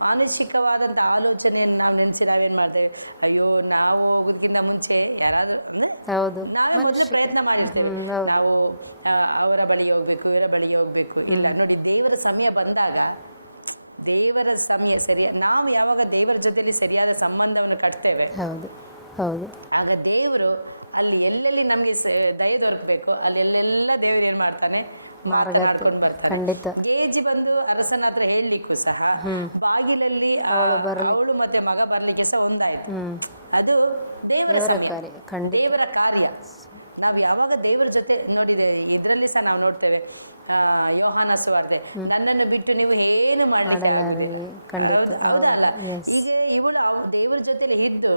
ಮಾನಸಿಕವಾದಂಥ ಆಲೋಚನೆಯನ್ನು ನಾವು ನೆನೆಸಿ ನಾವೇನ್ ಮಾಡ್ತೇವೆ? ಅಯ್ಯೋ ನಾವು ಹೋಗೋದಕ್ಕಿಂತ ಮುಂಚೆ ಯಾರಾದ್ರೂ ಅಂದ್ರೆ ನಾವೇ ಮೊದಲು ಪ್ರಯತ್ನ ಮಾಡಿರ್ತೇವೆ. ನಾವು ಅವರ ಬಳಿಗೆ ಹೋಗ್ಬೇಕು ಇವರ ಬಳಿಗೆ ಹೋಗ್ಬೇಕು. ಇಲ್ಲ ನೋಡಿ ದೇವರ ಸಮಯ ಬಂದಾಗ ದೇವರ ಸಮಯ ಸರಿಯ ನಾವು ಯಾವಾಗ ದೇವರ ಜೊತೆಲಿ ಸರಿಯಾದ ಸಂಬಂಧವನ್ನು ಕಟ್ತೇವೆ
ಹೌದು ಹೌದು.
ಆಗ ದೇವರು ಅಲ್ಲಿ ಎಲ್ಲೆಲ್ಲಿ ನಮಗೆ ದಯೆ ದೊರಕಬೇಕು ಅಲ್ಲಿ ಎಲ್ಲೆಲ್ಲ ದೇವರು ಏನು ಮಾಡ್ತಾನೆ ಮಾತನಾಡ್ಕೊಂಡು ಬರ್ತಾನೆ. ಗೇಜಿ ಬಂದು ಅರಸನ ಹತ್ರ ಹೇಳಲಿಕ್ಕೂ ಸಹ ಬಾಗಿಲಲ್ಲಿ ಆ, ಅವಳು ಮತ್ತೆ ಮಗ ಬರ್ಲಿಕ್ಕೆ ಸಹ ಒಂದಾಯ್ತು. ಅದು ದೇವರ ಸಮಯ. ದೇವರ ಕಾರ್ಯ. ನಾವು ಯಾವಾಗ ದೇವರ ಜೊತೆ ನೋಡಿದೆ ಇದರಲ್ಲಿ ಸಹ ನಾವು ನೋಡ್ತೇವೆ. ಯೋಹಾನ ಸುವಾರ್ತೆ. ನನ್ನನ್ನು ಬಿಟ್ಟು ನೀವು ಏನು ಮಾಡಲಿಕ್ಕೆ ಆಗುದಿಲ್ಲ. ಹೌದು ಹೌದಾ ಅಲ್ಲ ಈಗ ಇವಳು ದೇವರ ಜೊತೆಲಿ ಇದ್ದು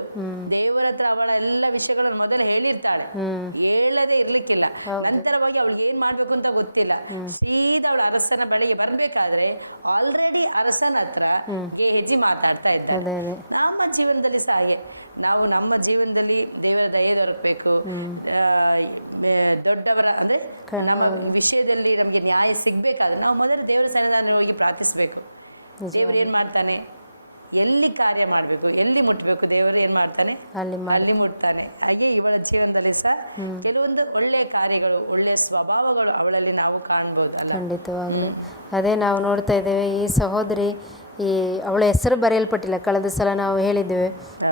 ದೇವರ ಹತ್ರ ಅವಳ ಎಲ್ಲ ವಿಷಯಗಳನ್ನು ಮೊದಲು ಹೇಳಿರ್ತಾಳೆ. ಹೇಳದೆ ಇರ್ಲಿಕ್ಕಿಲ್ಲ. ನಂತರವಾಗಿ ಅವಳಿಗೆ ಏನ್ ಮಾಡ್ಬೇಕು ಅಂತ ಗೊತ್ತಿಲ್ಲ. ಸೀದಾ ಅವಳು ಅರಸನ ಬಳಿಗೆ ಬರ್ಬೇಕಾದ್ರೆ ಆಲ್ರೆಡಿ ಅರಸನ ಹತ್ರ ಗೆ ಹೆಜ್ಜಿ ಮಾತಾಡ್ತಾ ಇದ್ದಾಳೆ. ನಮ್ಮ ಜೀವನದಲ್ಲಿ ಸಹ ಹಾಗೆ. ನಾವು ನಮ್ಮ ಜೀವನದಲ್ಲಿ ದೇವರ ದಯೆ ದೊರಕಬೇಕು. ದೊಡ್ಡವರ ಅಂದ್ರೆ ನಮ್ಮ ವಿಷಯದಲ್ಲಿ ನಮಗೆ ನ್ಯಾಯ ಸಿಗಬೇಕಾದ್ರೆ ನಾವು ಮೊದಲು ದೇವರ ಸನ್ನಿಧಾನ ಹೋಗಿ ಪ್ರಾರ್ಥಿಸಬೇಕು. ದೇವರು ಏನು ಮಾಡ್ತಾನೆ? ಎಲ್ಲಿ ಕಾರ್ಯ ಮಾಡಬೇಕು ಎಲ್ಲಿ ಮುಟ್ಟಬೇಕು ದೇವರು ಏನು ಮಾಡ್ತಾನೆ?
ಅಲ್ಲಿ
ಅಲ್ಲಿ ಮುಟ್ತಾನೆ. ಹಾಗೆ ಇವಳ ಜೀವನದಲ್ಲಿ ಸಹ ಕೆಲವೊಂದು ಒಳ್ಳೆಯ ಕಾರ್ಯಗಳು ಒಳ್ಳೆಯ ಸ್ವಭಾವಗಳು ಅವಳಲ್ಲಿ ನಾವು ಕಾಣ್ಬೋದು ಅಲ್ಲ?
ಅದೇ ನಾವು ನೋಡ್ತಾ ಇದ್ದೇವೆ ಈ ಸಹೋದರಿ ಈ ಅವಳ ಹೆಸರು ಬರೆಯಲ್ಪಟ್ಟಿಲ್ಲ. ಕಳೆದ ಸಲ ನಾವು ಹೇಳಿದ್ದೇವೆ.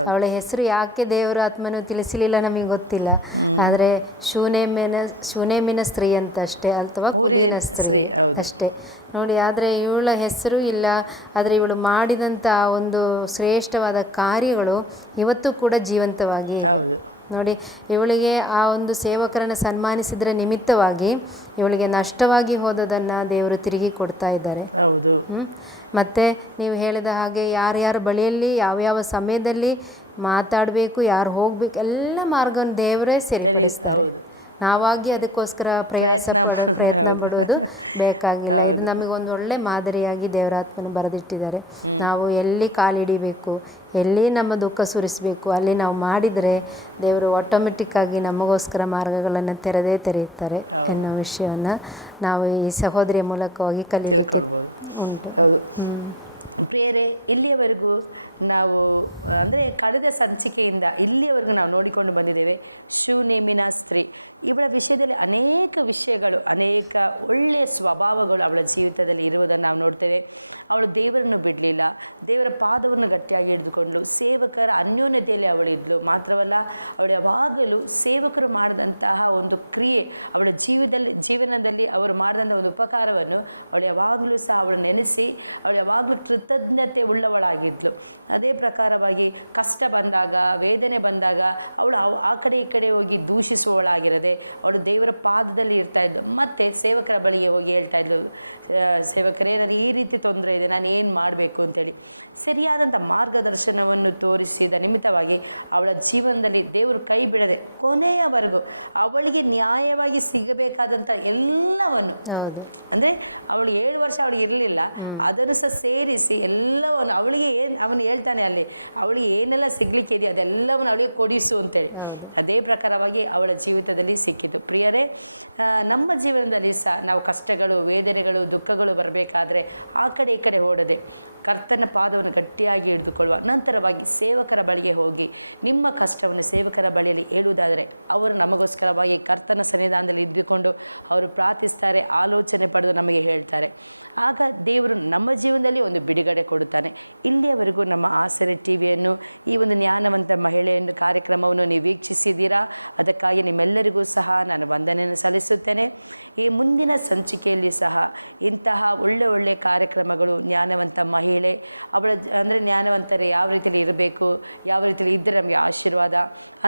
ಅವಳ ಹೆಸರು ಯಾಕೆ ದೇವರ ಆತ್ಮನು ತಿಳಿಸಲಿಲ್ಲ ನಮಗೆ ಗೊತ್ತಿಲ್ಲ. ಆದ್ರೆ ಶೂನೇಮಿನ ಶೂನೇಮಿನ ಸ್ತ್ರೀ ಅಂತ ಅಷ್ಟೇ ಅಥವಾ ಸ್ತ್ರೀ ಅಷ್ಟೇ. ನೋಡಿ ಆದರೆ ಇವಳ ಹೆಸರು ಇಲ್ಲ. ಆದರೆ ಇವಳು ಮಾಡಿದಂಥ ಒಂದು ಶ್ರೇಷ್ಠವಾದ ಕಾರ್ಯಗಳು ಇವತ್ತು ಕೂಡ ಜೀವಂತವಾಗಿ ನೋಡಿ ಇವಳಿಗೆ ಆ ಒಂದು ಸೇವಕರನ್ನು ಸನ್ಮಾನಿಸಿದ್ರ ನಿಮಿತ್ತವಾಗಿ ಇವಳಿಗೆ ನಷ್ಟವಾಗಿ ಹೋದದನ್ನ ದೇವರು ತಿರುಗಿ ಕೊಡ್ತಾ ಇದ್ದಾರೆ.
ಹೌದು.
ಹ್ಮ್? ಮತ್ತೆ ನೀವು ಹೇಳಿದ ಹಾಗೆ ಯಾರ್ಯಾರ ಬಳಿಯಲ್ಲಿ, ಯಾವ್ಯಾವ ಸಮಯದಲ್ಲಿ ಮಾತಾಡಬೇಕು, ಯಾರು ಹೋಗ್ಬೇಕು, ಎಲ್ಲ ಮಾರ್ಗವನ್ನು ದೇವರೇ ಸೆರೆ,
ಹೌದು.
ನಾವಾಗಿ ಅದಕ್ಕೋಸ್ಕರ ಪ್ರಯಾಸ ಪಡೋ ಪ್ರಯತ್ನ ಪಡೋದು ಬೇಕಾಗಿಲ್ಲ. ಇದು ನಮಗೊಂದು ಒಂದು ಒಳ್ಳೆ ಮಾದರಿಯಾಗಿ ದೇವರಾತ್ಮನ ಬರೆದಿಟ್ಟಿದ್ದಾರೆ. ನಾವು ಎಲ್ಲಿ ಕಾಲಿಡಿಬೇಕು ಎಲ್ಲಿ ನಮ್ಮ ದುಃಖ ಸುರಿಸಬೇಕು ಅಲ್ಲಿ ನಾವು ಮಾಡಿದರೆ ದೇವರು ಆಟೋಮೆಟಿಕ್ ಆಗಿ ನಮಗೋಸ್ಕರ ಮಾರ್ಗಗಳನ್ನು ತೆರೆದೇ ತೆರೆಯುತ್ತಾರೆ ಎನ್ನುವ ವಿಷಯವನ್ನು ನಾವು ಈ ಸಹೋದರಿಯ ಮೂಲಕವಾಗಿ ಕಲಿಯಬೇಕು
ತಿಳ್ಕೊಳ್ಬೋದು.
ಉಂಟು.
ಹೌದು. ಪ್ರಿಯರೇ, ಇಲ್ಲಿಯವರೆಗೂ ನಾವು, ಅಂದರೆ ಕಳೆದ ಸಂಚಿಕೆಯಿಂದ ಇಲ್ಲಿಯವರೆಗೂ ನಾವು ನೋಡಿಕೊಂಡು ಬಂದಿದ್ದೇವೆ ಶಿವನೇಮಿನ ಸ್ತ್ರೀ. ಇವಳ ವಿಷಯದಲ್ಲಿ ಅನೇಕ ವಿಷಯಗಳು, ಅನೇಕ ಒಳ್ಳೆಯ ಸ್ವಭಾವಗಳು ಅವಳ ಜೀವಿತದಲ್ಲಿ ಇರುವುದನ್ನು ನಾವು ನೋಡ್ತೇವೆ. ಅವಳು ದೇವರನ್ನು ಬಿಡಲಿಲ್ಲ, ದೇವರ ಪಾದವನ್ನು ಗಟ್ಟಿಯಾಗಿ ಹಿಡಿದುಕೊಂಡು ಸೇವಕರ ಅನ್ಯೋನ್ಯತೆಯಲ್ಲಿ ಅವಳಿದ್ಲು ಮಾತ್ರವಲ್ಲ, ಅವಳು ಯಾವಾಗಲೂ ಸೇವಕರು ಮಾಡಿದಂತಹ ಒಂದು ಕ್ರಿಯೆ, ಅವಳ ಜೀವದಲ್ಲಿ, ಜೀವನದಲ್ಲಿ ಅವರು ಮಾಡಿದಂಥ ಒಂದು ಉಪಕಾರವನ್ನು ಅವಳು ಯಾವಾಗಲೂ ಸಹ ಅವಳು ನೆನೆಸಿ, ಅವಳು ಯಾವಾಗಲೂ ಕೃತಜ್ಞತೆ ಉಳ್ಳವಳಾಗಿದ್ಲು. ಅದೇ ಪ್ರಕಾರವಾಗಿ ಕಷ್ಟ ಬಂದಾಗ ವೇದನೆ ಬಂದಾಗ ಅವಳು ಅವ್- ಆ ಕಡೆ ಈ ಕಡೆ ಹೋಗಿ ದೂಷಿಸುವವಳಾಗಿರದೆ ಅವಳು ದೇವರ ಪಾದದಲ್ಲಿ ಇರ್ತಾ ಇದ್ಲು. ಮತ್ತೆ ಸೇವಕರ ಬಳಿಗೆ ಹೋಗಿ ಹೇಳ್ತಾ ಇದ್ಲು ಸೇವಕರೇ ನನಗೆ ಈ ರೀತಿ ತೊಂದರೆ ಇದೆ ನಾನು ಏನು ಮಾಡಬೇಕು? ಅಂತೇಳಿ. ಸರಿಯಾದಂಥ ಮಾರ್ಗದರ್ಶನವನ್ನು ತೋರಿಸಿದ ನಿಮಿತ್ತವಾಗಿ ಅವಳ ಜೀವನದಲ್ಲಿ ದೇವರು ಕೈ ಬಿಡದೆ ಕೊನೆಯವರೆಗೂ ಅವಳಿಗೆ ನ್ಯಾಯವಾಗಿ ಸಿಗಬೇಕಾದಂಥ ಎಲ್ಲವನ್ನು ಅಂದರೆ ಅವಳು ಏಳು ವರ್ಷ ಅವಳಿಗೆ ಇರಲಿಲ್ಲ. ಅದನ್ನು ಸಹ ಸೇರಿಸಿ ಎಲ್ಲವನ್ನು ಅವಳಿಗೆ ಏನು ಅವನು ಹೇಳ್ತಾನೆ ಅಲ್ಲಿ ಅವಳಿಗೆ ಏನೆಲ್ಲ ಸಿಗ್ಲಿಕ್ಕೆ ಇದೆಯೋ ಅದೆಲ್ಲವನ್ನು ಅವಳಿಗೆ ಕೊಡಿಸು ಅಂತೇಳಿ. ಅದೇ ಪ್ರಕಾರವಾಗಿ ಅವಳ ಜೀವಿತದಲ್ಲಿ ಸಿಕ್ಕಿತು. ಪ್ರಿಯರೇ ನಮ್ಮ ಜೀವನದಲ್ಲಿ ಸಹ ನಾವು ಕಷ್ಟಗಳು ವೇದನೆಗಳು ದುಃಖಗಳು ಬರಬೇಕಾದ್ರೆ ಆ ಕಡೆ ಈ ಕಡೆ ಓಡದೆ ಕರ್ತನ ಪಾದವನ್ನು ಗಟ್ಟಿಯಾಗಿ ಹಿಡಿದುಕೊಳ್ಳುವ ನಂತರವಾಗಿ ಸೇವಕರ ಬಳಿಗೆ ಹೋಗಿ ನಿಮ್ಮ ಕಷ್ಟವನ್ನು ಸೇವಕರ ಬಳಿಯಲ್ಲಿ ಹೇಳುವುದಾದರೆ ಅವರು ನಮಗೋಸ್ಕರವಾಗಿ ಕರ್ತನ ಸನ್ನಿಧಾನದಲ್ಲಿ ಇದ್ದುಕೊಂಡು ಅವರು ಪ್ರಾರ್ಥಿಸ್ತಾರೆ ಆಲೋಚನೆ ಪಡೆದು ನಮಗೆ ಹೇಳ್ತಾರೆ. ಆಗ ದೇವರು ನಮ್ಮ ಜೀವನದಲ್ಲಿ ಒಂದು ಬಿಡುಗಡೆ ಕೊಡುತ್ತಾನೆ. ಇಲ್ಲಿಯವರೆಗೂ ನಮ್ಮ ಆಸರೆ ಟಿ ವಿಯನ್ನು, ಈ ಒಂದು ಜ್ಞಾನವಂತ ಮಹಿಳೆಯನ್ನು ಕಾರ್ಯಕ್ರಮವನ್ನು ನೀವು ವೀಕ್ಷಿಸಿದ್ದೀರಾ? ಅದಕ್ಕಾಗಿ ನಿಮ್ಮೆಲ್ಲರಿಗೂ ಸಹ ನಾನು ವಂದನೆಯನ್ನು ಸಲ್ಲಿಸುತ್ತೇನೆ. ಈ ಮುಂದಿನ ಸಂಚಿಕೆಯಲ್ಲಿ ಸಹ ಇಂತಹ ಒಳ್ಳೆ ಒಳ್ಳೆ ಕಾರ್ಯಕ್ರಮಗಳು ಜ್ಞಾನವಂತ ಮಹಿಳೆ, ಅವಳ ಅಂದರೆ ಜ್ಞಾನವಂತರು ಯಾವ ರೀತಿಯಲ್ಲಿ ಇರಬೇಕು, ಯಾವ ರೀತಿಯಲ್ಲಿ ಇದ್ದರೆ ನಮಗೆ ಆಶೀರ್ವಾದ,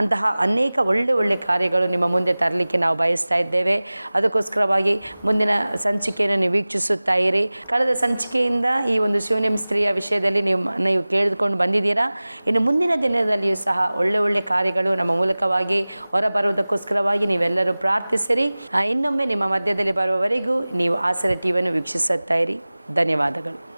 ಅಂತಹ ಅನೇಕ ಒಳ್ಳೆ ಒಳ್ಳೆ ಕಾರ್ಯಗಳು ನಿಮ್ಮ ಮುಂದೆ ತರಲಿಕ್ಕೆ ನಾವು ಬಯಸ್ತಾ ಇದ್ದೇವೆ. ಅದಕ್ಕೋಸ್ಕರವಾಗಿ ಮುಂದಿನ ಸಂಚಿಕೆಯನ್ನು ನೀವು ವೀಕ್ಷಿಸುತ್ತಾ ಇರಿ. ಕಳೆದ ಸಂಚಿಕೆಯಿಂದ ಈ ಒಂದು ಶೂನ್ಯಂ ಸ್ತ್ರೀಯ ವಿಷಯದಲ್ಲಿ ನೀವು ನೀವು ಕೇಳಿದುಕೊಂಡು ಬಂದಿದ್ದೀರಾ? ಇನ್ನು ಮುಂದಿನ ದಿನದಲ್ಲಿಯೂ ಸಹ ಒಳ್ಳೆ ಒಳ್ಳೆ ಕಾರ್ಯಗಳು ನಮ್ಮ ಮೂಲಕವಾಗಿ ಹೊರಬರುವುದಕ್ಕೋಸ್ಕರವಾಗಿ ನೀವೆಲ್ಲರೂ ಪ್ರಾರ್ಥಿಸಿರಿ. ಇನ್ನೊಮ್ಮೆ ನಿಮ್ಮ ಮಧ್ಯದಲ್ಲಿ ಬರುವವರೆಗೂ ನೀವು ಆಸರೆ ಟಿವಿಯನ್ನು ವೀಕ್ಷಿಸುತ್ತಾ ಇರಿ. ಧನ್ಯವಾದಗಳು.